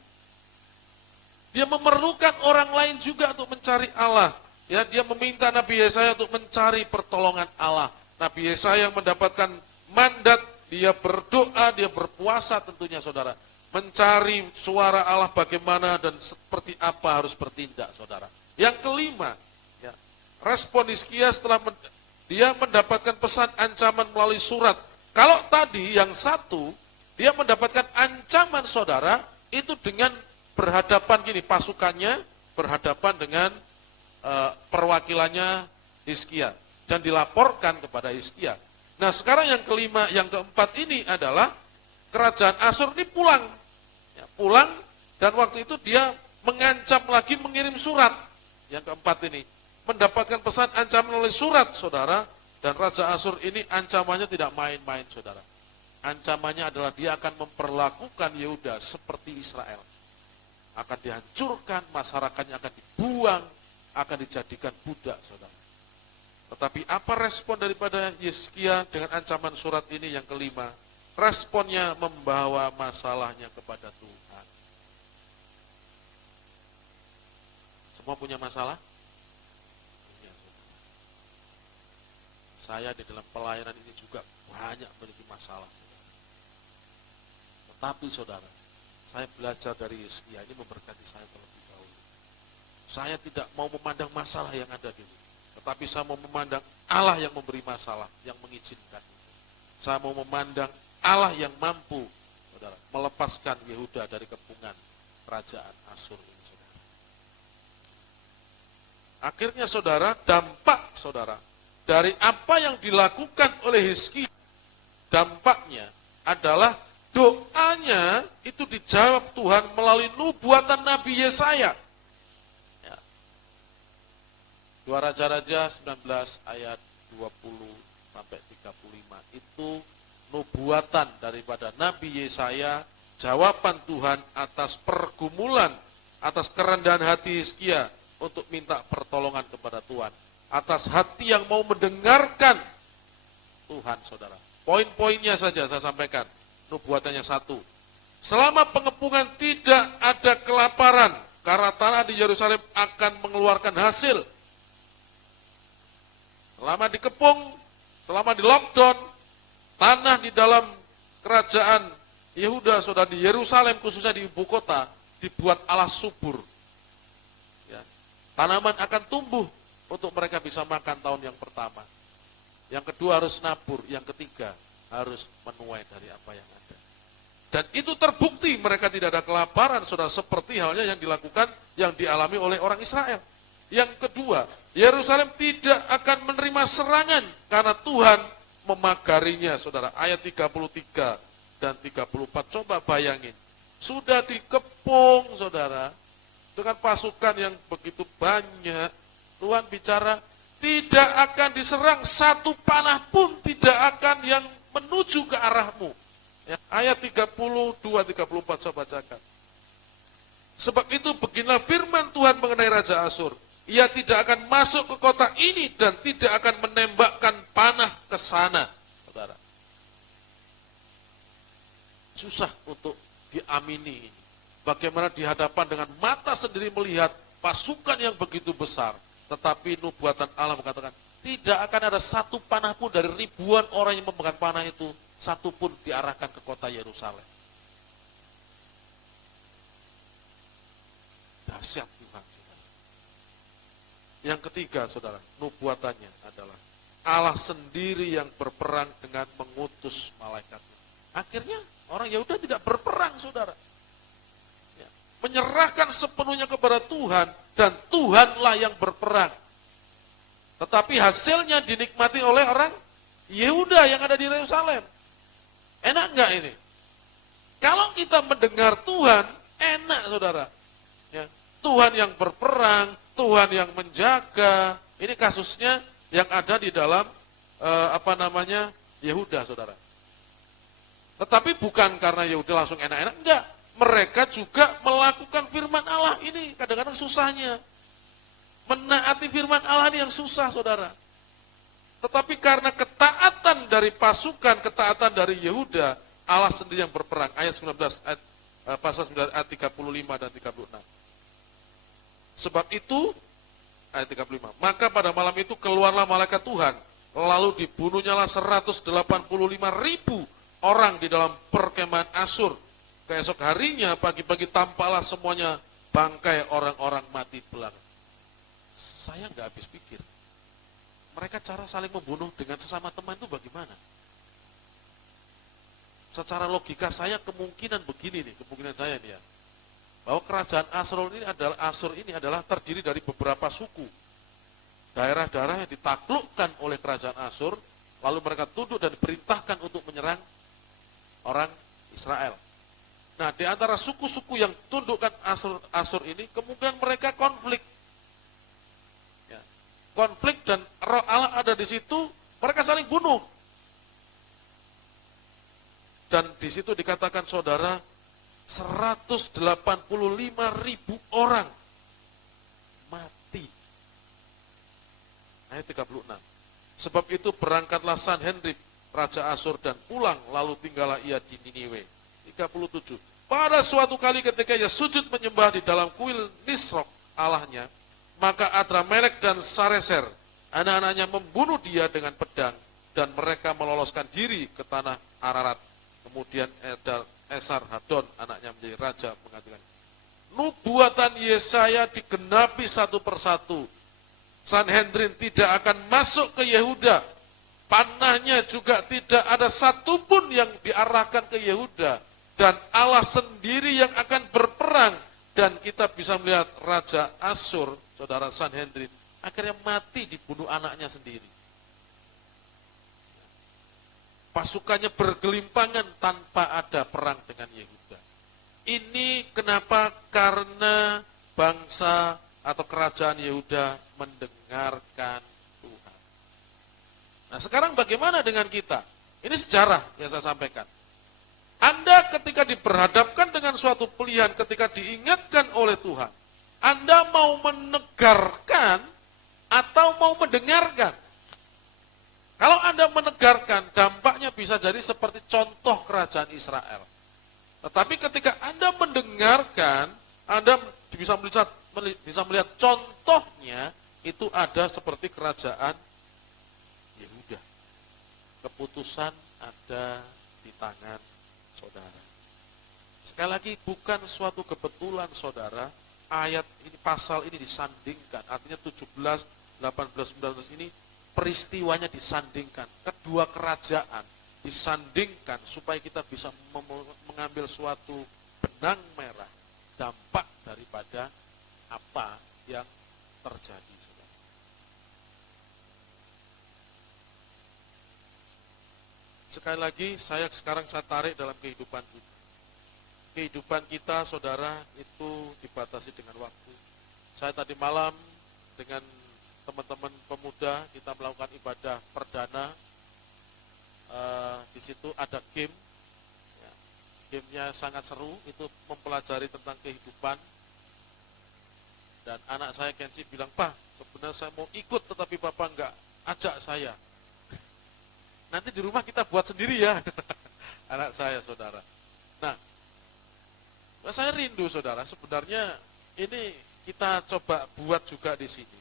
Dia memerlukan orang lain juga untuk mencari Allah. Ya, dia meminta Nabi Yesaya untuk mencari pertolongan Allah. Nabi Yesaya mendapatkan mandat, dia berdoa, dia berpuasa tentunya saudara. Mencari suara Allah bagaimana dan seperti apa harus bertindak saudara. Yang kelima, ya, respon Hizkia setelah dia mendapatkan pesan ancaman melalui surat. Kalau tadi yang satu, dia mendapatkan ancaman saudara, itu dengan berhadapan gini, pasukannya berhadapan dengan perwakilannya Hizkia dan dilaporkan kepada Hizkia. Nah sekarang yang kelima, yang keempat ini adalah kerajaan Asyur ini pulang, ya, pulang dan waktu itu dia mengancam lagi mengirim surat. Yang keempat ini mendapatkan pesan ancaman oleh surat, saudara, dan Raja Asyur ini ancamannya tidak main-main, saudara. Ancamannya adalah dia akan memperlakukan Yehuda seperti Israel. Akan dihancurkan, masyarakatnya akan dibuang, akan dijadikan budak, saudara. Tetapi apa respon daripada Hizkia dengan ancaman surat ini yang kelima? Responnya membawa masalahnya kepada Tuhan. Semua punya masalah? Punya, saudara. Saya di dalam pelayanan ini juga banyak memiliki masalah, saudara. Tetapi saudara, saya belajar dari Hizkia, ini memberkati saya terlebih dahulu. Saya tidak mau memandang masalah yang ada di sini, tetapi saya mau memandang Allah yang memberi masalah, yang mengizinkan itu. Saya mau memandang Allah yang mampu, saudara, melepaskan Yehuda dari kepungan kerajaan Asyur ini, saudara. Akhirnya saudara, dampak saudara dari apa yang dilakukan oleh Hizkia, dampaknya adalah doanya itu dijawab Tuhan melalui nubuatan Nabi Yesaya. Ya. 2 Raja-Raja 19 ayat 20 sampai 35 itu nubuatan daripada Nabi Yesaya, jawaban Tuhan atas pergumulan, atas kerendahan hati Hizkia untuk minta pertolongan kepada Tuhan, atas hati yang mau mendengarkan Tuhan, saudara. Poin-poinnya saja saya sampaikan. Nubuatannya satu, selama pengepungan tidak ada kelaparan, karena tanah di Yerusalem akan mengeluarkan hasil. Selama dikepung, selama di lockdown, tanah di dalam kerajaan Yehuda, saudara, di Yerusalem khususnya di ibu kota, dibuat alas subur. Ya. Tanaman akan tumbuh untuk mereka bisa makan tahun yang pertama. Yang kedua harus nabur, yang ketiga harus menuai dari apa yang ada. Dan itu terbukti mereka tidak ada kelaparan, saudara, seperti halnya yang dilakukan, yang dialami oleh orang Israel. Yang kedua, Yerusalem tidak akan menerima serangan karena Tuhan memagarinya, saudara. Ayat 33 dan 34, coba bayangin. Sudah dikepung, saudara, dengan pasukan yang begitu banyak, Tuhan bicara, tidak akan diserang, satu panah pun tidak akan yang menuju ke arahmu. Ya, ayat 32-34 saya bacakan. Sebab itu beginilah firman Tuhan mengenai Raja Asyur. Ia tidak akan masuk ke kota ini dan tidak akan menembakkan panah ke sana. Saudara. Susah untuk diamini ini. Bagaimana dihadapan dengan mata sendiri melihat pasukan yang begitu besar. Tetapi nubuatan Allah mengatakan, tidak akan ada satu panah pun dari ribuan orang yang memegang panah itu, satu pun diarahkan ke kota Yerusalem. Dahsyat Tuhan, saudara. Yang ketiga, saudara, nubuatannya adalah Allah sendiri yang berperang dengan mengutus malaikatnya. Akhirnya orang Yehuda tidak berperang, saudara. Ya, menyerahkan sepenuhnya kepada Tuhan, dan Tuhanlah yang berperang. Tetapi hasilnya dinikmati oleh orang Yehuda yang ada di Yerusalem. Enak enggak ini? Kalau kita mendengar Tuhan, enak, saudara. Ya, Tuhan yang berperang, Tuhan yang menjaga. Ini kasusnya yang ada di dalam Yehuda, saudara. Tetapi bukan karena Yehuda langsung enak-enak, enggak. Mereka juga melakukan firman Allah ini kadang-kadang susahnya. Menaati firman Allah ini yang susah, saudara. Tetapi karena ketaatan dari pasukan, ketaatan dari Yehuda, Allah sendiri yang berperang. Ayat 19, pasal 9 ayat 35 dan 36. Sebab itu, ayat 35, maka pada malam itu keluarlah malaikat Tuhan, lalu dibunuhnyalah 185.000 orang di dalam perkemahan Asyur. Keesok harinya, pagi-pagi tampaklah semuanya bangkai orang-orang mati belanga. Saya nggak habis pikir, mereka cara saling membunuh dengan sesama teman itu bagaimana? Secara logika saya kemungkinan begini nih, kemungkinan saya nih ya, bahwa kerajaan Asyur ini adalah terdiri dari beberapa suku. Daerah-daerah yang ditaklukkan oleh kerajaan Asyur, lalu mereka tunduk dan diperintahkan untuk menyerang orang Israel. Nah, di antara suku-suku yang tundukkan Asyur ini, kemungkinan mereka konflik. Ya. Konflik dan roh Allah ada di situ, mereka saling bunuh. Dan di situ dikatakan saudara, 185.000 orang mati. Ayat 36. Sebab itu berangkatlah Sanherib, Raja Asyur, dan pulang, lalu tinggallah ia di Niniwe. 37. Pada suatu kali ketika ia sujud menyembah di dalam kuil Nisrok Allahnya, maka Adramelek dan Sareser, anak-anaknya, membunuh dia dengan pedang, dan mereka meloloskan diri ke tanah Ararat. Kemudian Esar Hadon, anaknya, menjadi raja, mengatakan, nubuatan Yesaya digenapi satu persatu. Sanhedrin tidak akan masuk ke Yehuda. Panahnya juga tidak ada satupun yang diarahkan ke Yehuda. Dan Allah sendiri yang akan berperang. Dan kita bisa melihat Raja Asyur, saudara Sanhedrin, akhirnya mati dibunuh anaknya sendiri. Pasukannya bergelimpangan tanpa ada perang dengan Yehuda. Ini kenapa? Karena bangsa atau kerajaan Yehuda mendengarkan Tuhan. Nah, sekarang bagaimana dengan kita? Ini sejarah yang saya sampaikan. Anda ketika diperhadapkan dengan suatu pilihan, ketika diingatkan oleh Tuhan, Anda mau menegarkan atau mau mendengarkan? Kalau Anda menegarkan, dampaknya bisa jadi seperti contoh kerajaan Israel. Tetapi ketika Anda mendengarkan, Anda bisa melihat contohnya itu ada seperti kerajaan Yehuda. Keputusan ada di tangan saudara. Sekali lagi, bukan suatu kebetulan saudara, ayat ini, pasal ini disandingkan. Artinya 17, 18, 19 ini peristiwanya disandingkan. Kedua kerajaan disandingkan supaya kita bisa mengambil suatu benang merah, dampak daripada apa yang terjadi. Sekali lagi, saya tarik dalam kehidupan kita. Kehidupan kita, saudara, itu dibatasi dengan waktu. Saya tadi malam dengan teman-teman pemuda, kita melakukan ibadah perdana. Di situ ada game. Ya, gamenya sangat seru, itu mempelajari tentang kehidupan. Dan anak saya Kensi bilang, Pak, sebenarnya saya mau ikut, tetapi Bapak enggak ajak saya. Nanti di rumah kita buat sendiri ya, anak saya, saudara. Nah, saya rindu, saudara, sebenarnya ini kita coba buat juga di sini.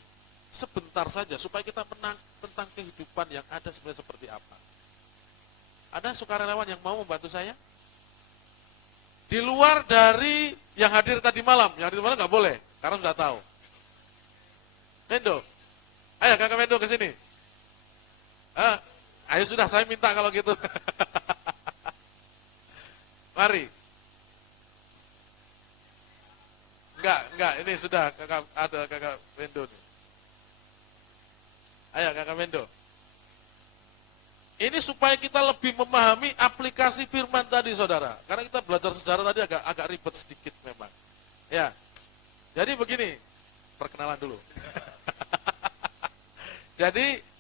Sebentar saja, supaya kita menang tentang kehidupan yang ada sebenarnya seperti apa. Ada sukarelawan yang mau membantu saya? Di luar dari yang hadir tadi malam nggak boleh, karena sudah tahu. Mendo, ayo kakak Mendo ke sini. Ayo sudah, saya minta kalau gitu. Mari. Enggak, ini sudah ada kakak Mendo nih. Ayo kakak Mendo. Ini supaya kita lebih memahami aplikasi firman tadi, saudara. Karena kita belajar sejarah tadi agak ribet sedikit memang. Ya. Jadi begini, perkenalan dulu. Jadi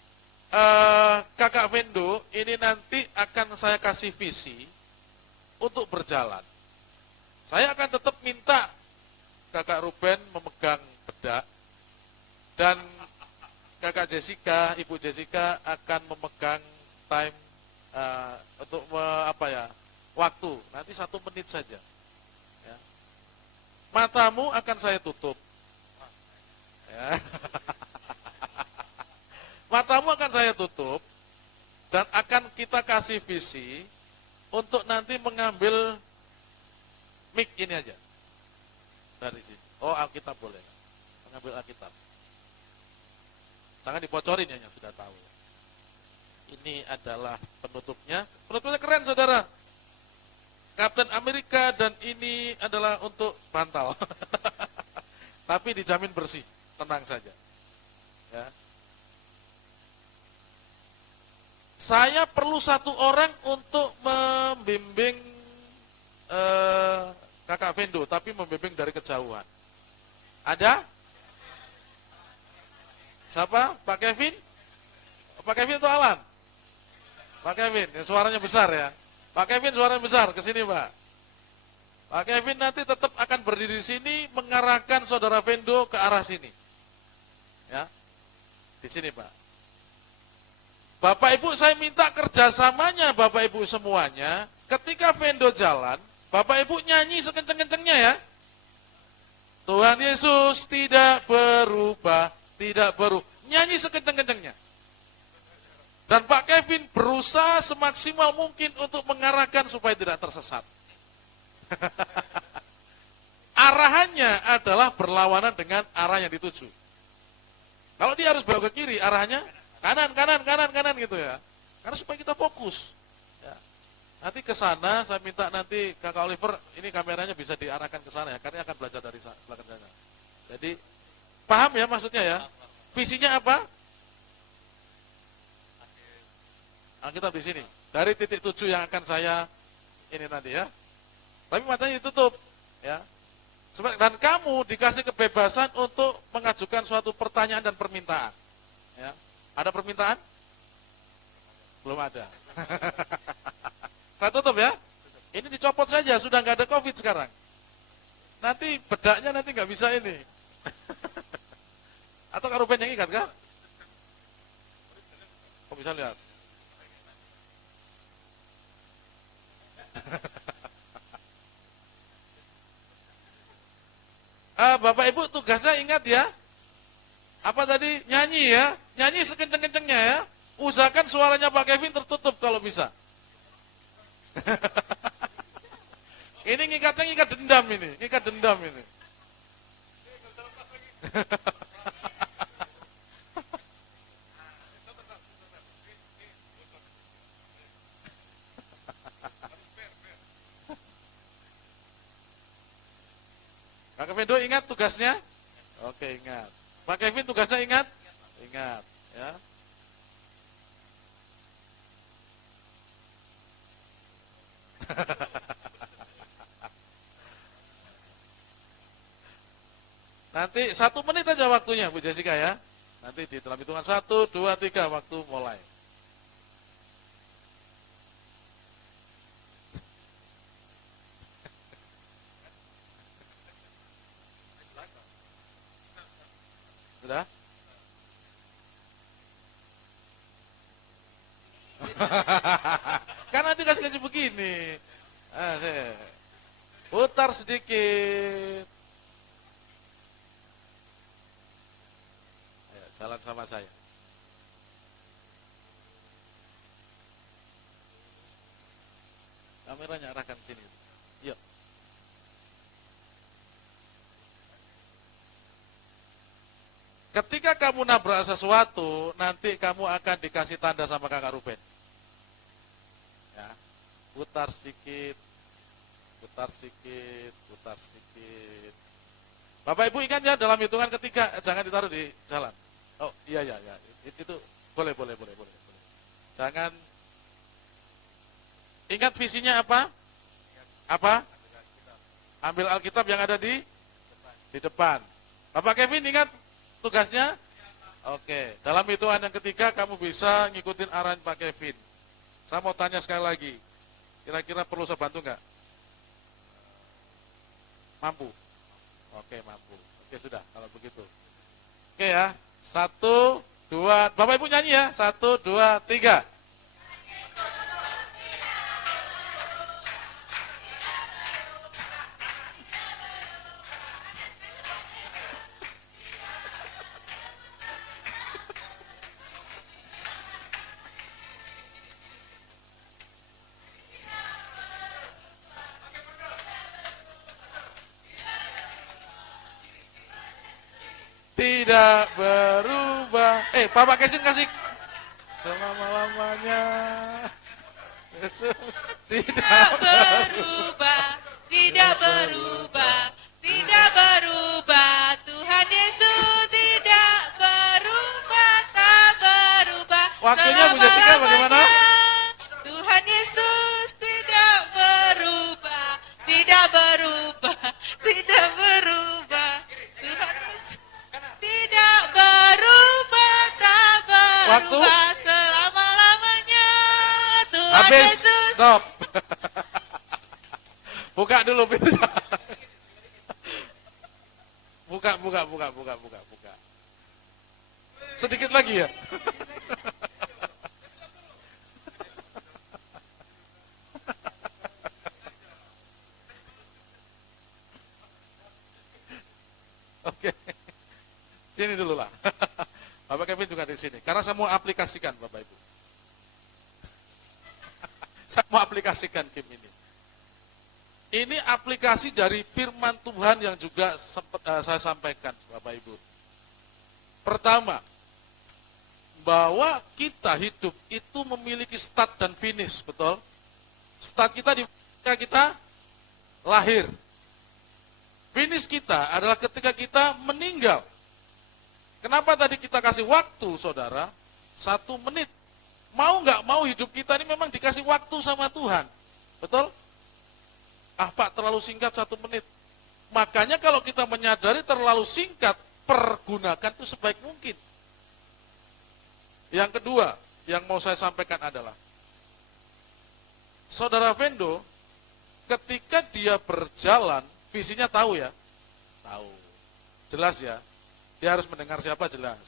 kakak Mendo ini nanti akan saya kasih visi untuk berjalan. Saya akan tetap minta kakak Ruben memegang bedak dan kakak Jessica, ibu Jessica akan memegang time untuk waktu. Nanti 1 menit saja. Ya. Matamu akan saya tutup. Ya. Matamu akan saya tutup dan akan kita kasih visi untuk nanti mengambil mic ini aja dari sini. Oh, Alkitab boleh, mengambil Alkitab. Jangan dibocorin ya, yang sudah tahu. Ini adalah penutupnya. Penutupnya keren, saudara. Kapten Amerika dan ini adalah untuk bantal. Tapi dijamin bersih, tenang saja. Ya. Saya perlu 1 orang untuk membimbing kakak Vendo, tapi membimbing dari kejauhan. Ada? Siapa? Pak Kevin? Pak Kevin atau Alan? Pak Kevin, ya, suaranya besar ya. Pak Kevin suaranya besar, ke sini Pak. Pak Kevin nanti tetap akan berdiri di sini, mengarahkan saudara Vendo ke arah sini. Ya, di sini Pak. Bapak Ibu, saya minta kerjasamanya Bapak Ibu semuanya. Ketika Vendo jalan, Bapak Ibu nyanyi sekenceng-kencengnya ya. Tuhan Yesus tidak berubah, tidak berubah. Nyanyi sekenceng-kencengnya. Dan Pak Kevin berusaha semaksimal mungkin untuk mengarahkan supaya tidak tersesat. Arahannya adalah berlawanan dengan arah yang dituju. Kalau dia harus belok ke kiri, arahnya kanan gitu ya. Karena supaya kita fokus. Ya. Nanti ke sana, saya minta nanti Kakak Oliver, ini kameranya bisa diarahkan ke sana ya, karena akan belajar dari belakang sana. Jadi, paham ya maksudnya ya? Visinya apa? Alkitab di sini. Dari titik 7 yang akan saya ini nanti ya. Tapi matanya ditutup ya. Dan kamu dikasih kebebasan untuk mengajukan suatu pertanyaan dan permintaan. Ya. Ada permintaan? Belum ada. Saya tutup ya. Ini dicopot saja, sudah nggak ada COVID sekarang. Nanti bedaknya nanti nggak bisa ini. Atau Kak Ruben yang ingat kah? Kok bisa lihat? Bapak Ibu tugasnya ingat ya. Apa tadi? Nyanyi ya. Nyanyi sekenceng-kencengnya ya. Usahakan suaranya Pak Kevin tertutup kalau bisa. Ini ngikat dendam ini. Ngikat dendam ini. Pak Kevin ingat tugasnya? Oke, ingat. Pak Kevin tugasnya ingat? Ingat, ya. Nanti 1 menit aja waktunya Bu Jessica ya. Nanti di dalam hitungan 1, 2, 3 waktu mulai. Sudah? Kan nanti kasih begini. Putar sedikit. Ayo, jalan sama saya. Kameranya arahkan sini. Yuk. Ketika kamu nabrak sesuatu, nanti kamu akan dikasih tanda sama Kakak Ruben. Ya, putar sedikit, putar sedikit, putar sedikit. Bapak Ibu ingat ya dalam hitungan ketiga, jangan ditaruh di jalan. Oh iya, itu boleh. Jangan. Ingat visinya apa? Apa? Ambil Alkitab yang ada di depan. Bapak Kevin ingat tugasnya? Oke, dalam hitungan yang ketiga kamu bisa ngikutin arahan Pak Kevin. Saya mau tanya sekali lagi, kira-kira perlu saya bantu nggak? Mampu? Oke, mampu. Oke, sudah, kalau begitu. Oke ya, 1, 2, Bapak Ibu nyanyi ya. 1, 2, 3. Tidak berubah. Bapak Kesin kasih selama-lamanya. Yesus tidak berubah, tidak berubah, tidak berubah. Tuhan Yesus tidak berubah, tak berubah. Waktunya Bu Jessica bagaimana? Tuhan Yesus tidak berubah, tidak berubah, tidak berubah. Tuhan Yesus tidak berubah, tak berubah. Waktu selama-lamanya. Tuhan habis. Yesus. Stop. Buka dulu pintunya. Buka. Sedikit lagi ya. Oke. Sini dulu lah. Bapak Kevin juga di sini. Karena saya mau aplikasikan Bapak Ibu. Saya mau aplikasikan game ini. Ini aplikasi dari firman Tuhan yang juga sempat saya sampaikan Bapak Ibu. Pertama, bahwa kita hidup itu memiliki start dan finish, betul? Start kita di ketika kita lahir. Finish kita adalah ketika kita meninggal. Kenapa tadi kita kasih waktu, saudara? 1 menit. Mau nggak mau hidup kita ini memang dikasih waktu sama Tuhan. Betul? Pak, terlalu singkat 1 menit. Makanya kalau kita menyadari terlalu singkat, pergunakan itu sebaik mungkin. Yang kedua, yang mau saya sampaikan adalah, Saudara Vendo, ketika dia berjalan, visinya tahu ya? Tahu. Jelas ya? Dia harus mendengar siapa jelas.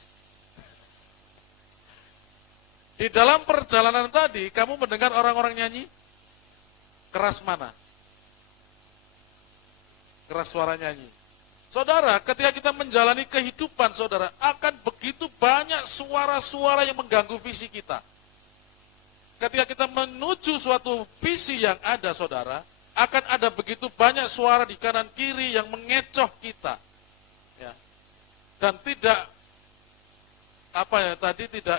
Di dalam perjalanan tadi, kamu mendengar orang-orang nyanyi? Keras mana? Keras suara nyanyi. Saudara, ketika kita menjalani kehidupan, saudara, akan begitu banyak suara-suara yang mengganggu visi kita. Ketika kita menuju suatu visi yang ada, saudara, akan ada begitu banyak suara di kanan kiri yang mengecoh kita. Ya. Dan tidak,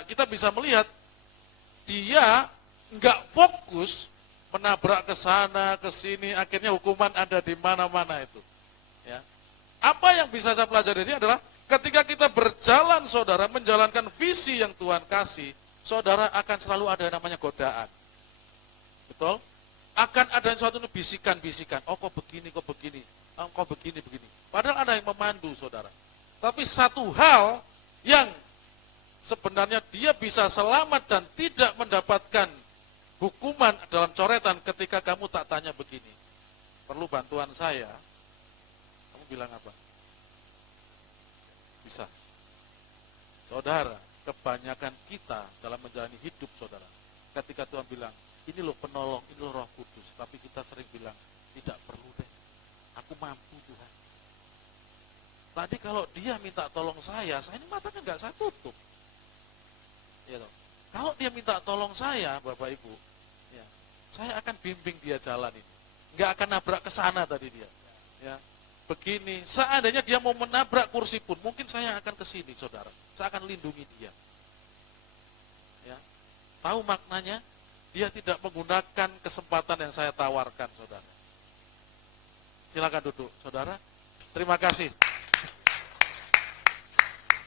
kita bisa melihat, dia nggak fokus menabrak ke sana, ke sini, akhirnya hukuman ada di mana-mana itu. Ya. Apa yang bisa saya pelajari ini adalah ketika kita berjalan, saudara, menjalankan visi yang Tuhan kasih, saudara akan selalu ada yang namanya godaan. Betul? Akan ada suatu bisikan-bisikan, kok begini, kok begini, kok begini. Padahal ada yang memandu, saudara. Tapi satu hal yang sebenarnya dia bisa selamat dan tidak mendapatkan hukuman dalam coretan ketika kamu tak tanya begini. Perlu bantuan saya? Kamu bilang apa? Bisa. Saudara, kebanyakan kita dalam menjalani hidup, saudara, ketika Tuhan bilang, ini loh penolong, ini loh Roh Kudus, tapi kita sering bilang, tidak perlu deh, aku mampu Tuhan. Tadi kalau dia minta tolong saya ini matanya nggak saya tutup. Ya, kalau dia minta tolong saya, Bapak Ibu, ya, saya akan bimbing dia jalan ini. Nggak akan nabrak ke sana tadi dia. Ya, begini, seandainya dia mau menabrak kursi pun, mungkin saya akan ke sini, saudara. Saya akan lindungi dia. Ya, tahu maknanya? Dia tidak menggunakan kesempatan yang saya tawarkan, saudara. Silakan duduk, saudara. Terima kasih.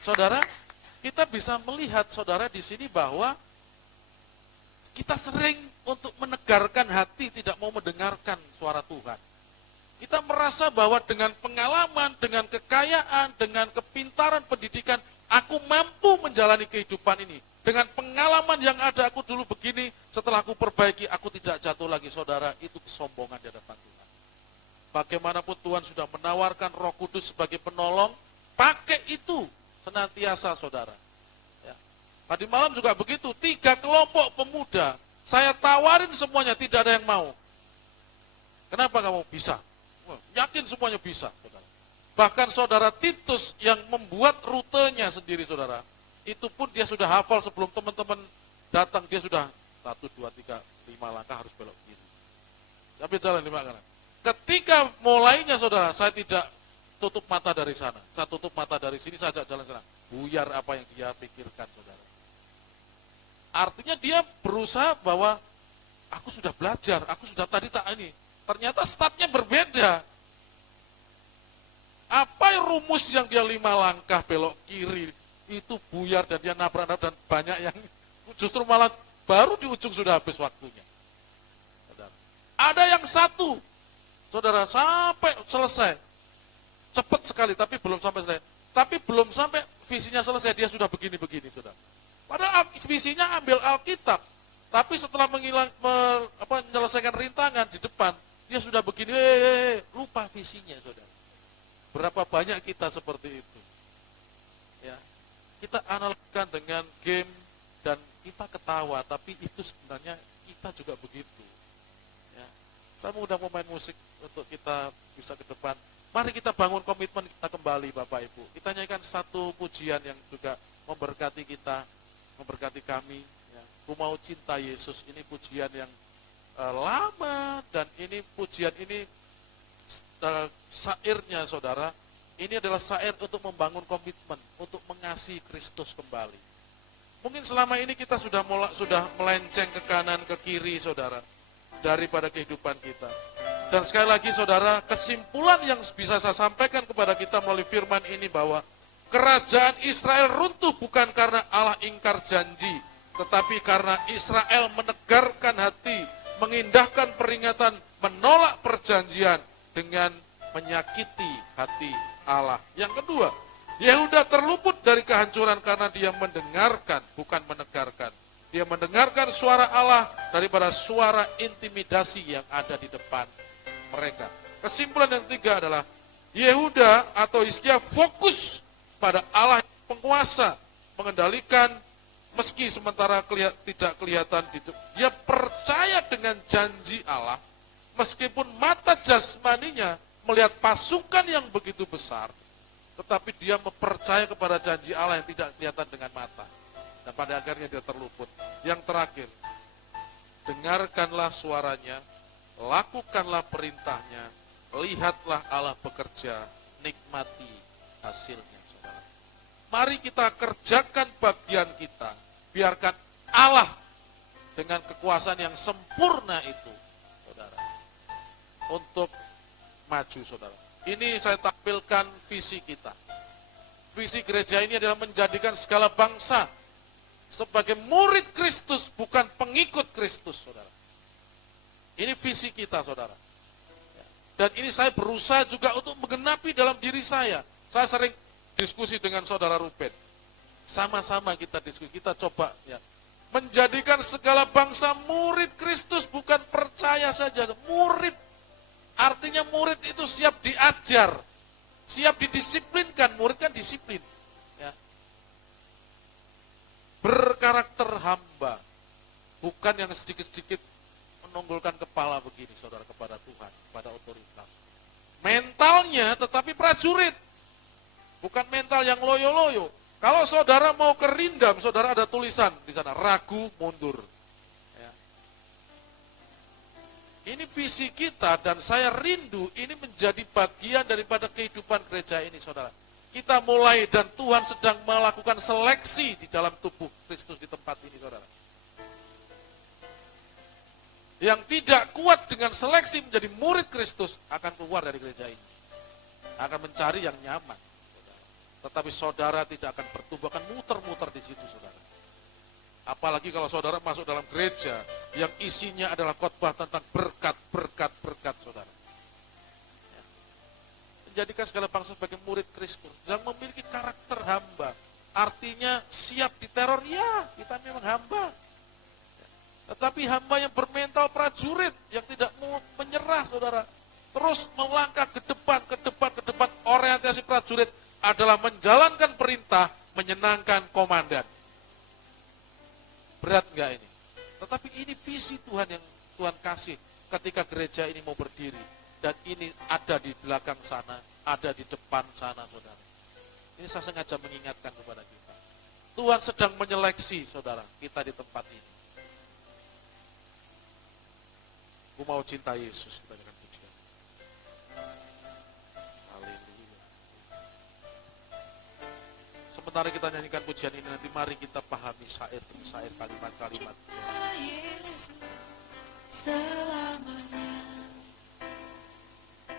Saudara, kita bisa melihat, saudara, di sini bahwa kita sering untuk menegarkan hati, tidak mau mendengarkan suara Tuhan. Kita merasa bahwa dengan pengalaman, dengan kekayaan, dengan kepintaran pendidikan, aku mampu menjalani kehidupan ini. Dengan pengalaman yang ada, aku dulu begini, setelah aku perbaiki, aku tidak jatuh lagi, saudara. Itu kesombongan di hadapan Tuhan. Bagaimanapun Tuhan sudah menawarkan Roh Kudus sebagai penolong, pakai itu senantiasa, saudara. Ya. Tadi malam juga begitu, 3 kelompok pemuda, saya tawarin semuanya, tidak ada yang mau. Kenapa kamu bisa? Yakin semuanya bisa, saudara. Bahkan saudara Titus yang membuat rutenya sendiri, saudara, itu pun dia sudah hafal sebelum teman-teman datang, dia sudah 1, 2, 3, 5 langkah harus belok kiri. Sambil jalan 5 kanan. Ketika mulainya, saudara, saya tidak tutup mata dari sana. Saya tutup mata dari sini, saya ajak jalan sana. Buyar apa yang dia pikirkan, saudara. Artinya dia berusaha bahwa aku sudah belajar, aku sudah tadi tak ini. Ternyata startnya berbeda. Apa rumus yang dia 5 langkah belok kiri, itu buyar dan dia nabrak-nabrak dan banyak yang justru malah baru di ujung sudah habis waktunya. Saudara. Ada yang 1, saudara, sampai selesai. Cepat sekali, tapi belum sampai selesai. Tapi belum sampai visinya selesai, dia sudah begini-begini, saudara. Padahal visinya ambil Alkitab, tapi setelah menyelesaikan rintangan di depan, dia sudah begini, lupa visinya, saudara. Berapa banyak kita seperti itu? Ya, kita analogikan dengan game dan kita ketawa, tapi itu sebenarnya kita juga begitu. Ya, saya udah mau main musik untuk kita bisa ke depan. Mari kita bangun komitmen kita kembali, Bapak Ibu. Kita nyanyikan satu pujian yang juga memberkati kita, memberkati kami. Ya. Ku mau cinta Yesus, ini pujian yang lama, dan ini pujian ini syairnya, saudara, ini adalah syair untuk membangun komitmen, untuk mengasihi Kristus kembali. Mungkin selama ini kita sudah melenceng ke kanan, ke kiri, saudara, daripada kehidupan kita. Dan sekali lagi, saudara, kesimpulan yang bisa saya sampaikan kepada kita melalui firman ini bahwa kerajaan Israel runtuh bukan karena Allah ingkar janji, tetapi karena Israel menegarkan hati, mengindahkan peringatan, menolak perjanjian dengan menyakiti hati Allah. Yang kedua, Yehuda terluput dari kehancuran karena dia mendengarkan, bukan menegarkan. Dia mendengarkan suara Allah daripada suara intimidasi yang ada di depan mereka. Kesimpulan yang ketiga adalah Yehuda atau Hizkia fokus pada Allah penguasa, mengendalikan meski sementara tidak kelihatan. Dia percaya dengan janji Allah, meskipun mata jasmaninya melihat pasukan yang begitu besar, tetapi dia mempercaya kepada janji Allah yang tidak kelihatan dengan mata. Dan pada akhirnya dia terluput. Yang terakhir, dengarkanlah suaranya, lakukanlah perintahnya, lihatlah Allah bekerja, nikmati hasilnya, saudara. Mari kita kerjakan bagian kita, biarkan Allah dengan kekuasaan yang sempurna itu, saudara, untuk maju, saudara. Ini saya tampilkan visi kita. Visi gereja ini adalah menjadikan segala bangsa sebagai murid Kristus, bukan pengikut Kristus, saudara. Ini visi kita, saudara. Dan ini saya berusaha juga untuk menggenapi dalam diri saya. Saya sering diskusi dengan saudara Ruben. Sama-sama kita diskusi, kita coba ya, menjadikan segala bangsa murid Kristus, bukan percaya saja. Murid, artinya murid itu siap diajar, siap didisiplinkan. Murid kan disiplin. Ya. Berkarakter hamba, bukan yang sedikit-sedikit menunggulkan kepala begini, saudara, kepada Tuhan, kepada otoritas. Mentalnya tetapi prajurit, bukan mental yang loyo-loyo. Kalau saudara mau ke Rindam, saudara ada tulisan di sana, ragu mundur. Ya. Ini visi kita, dan saya rindu ini menjadi bagian daripada kehidupan gereja ini, saudara. Kita mulai, dan Tuhan sedang melakukan seleksi di dalam tubuh Kristus di tempat ini, saudara. Yang tidak kuat dengan seleksi menjadi murid Kristus akan keluar dari gereja ini. Akan mencari yang nyaman. Tetapi saudara tidak akan bertumbuh, akan muter-muter di situ, saudara. Apalagi kalau saudara masuk dalam gereja yang isinya adalah khotbah tentang berkat, saudara. Ya. Menjadikan segala bangsa sebagai murid Kristus yang memiliki karakter hamba. Artinya siap diteror, ya, kita memang hamba. Tetapi hamba yang bermental prajurit, yang tidak mau menyerah, saudara. Terus melangkah ke depan. Orientasi prajurit adalah menjalankan perintah, menyenangkan komandan. Berat enggak ini? Tetapi ini visi Tuhan yang Tuhan kasih ketika gereja ini mau berdiri. Dan ini ada di belakang sana, ada di depan sana, saudara. Ini saya sengaja mengingatkan kepada kita. Tuhan sedang menyeleksi, saudara, kita di tempat ini. Aku mau cinta Yesus, kita dengan pujian. Haleluya. Sementara kita nyanyikan pujian ini, nanti mari kita pahami syair demi syair, kalimat-kalimat. Cinta Yesus selamanya.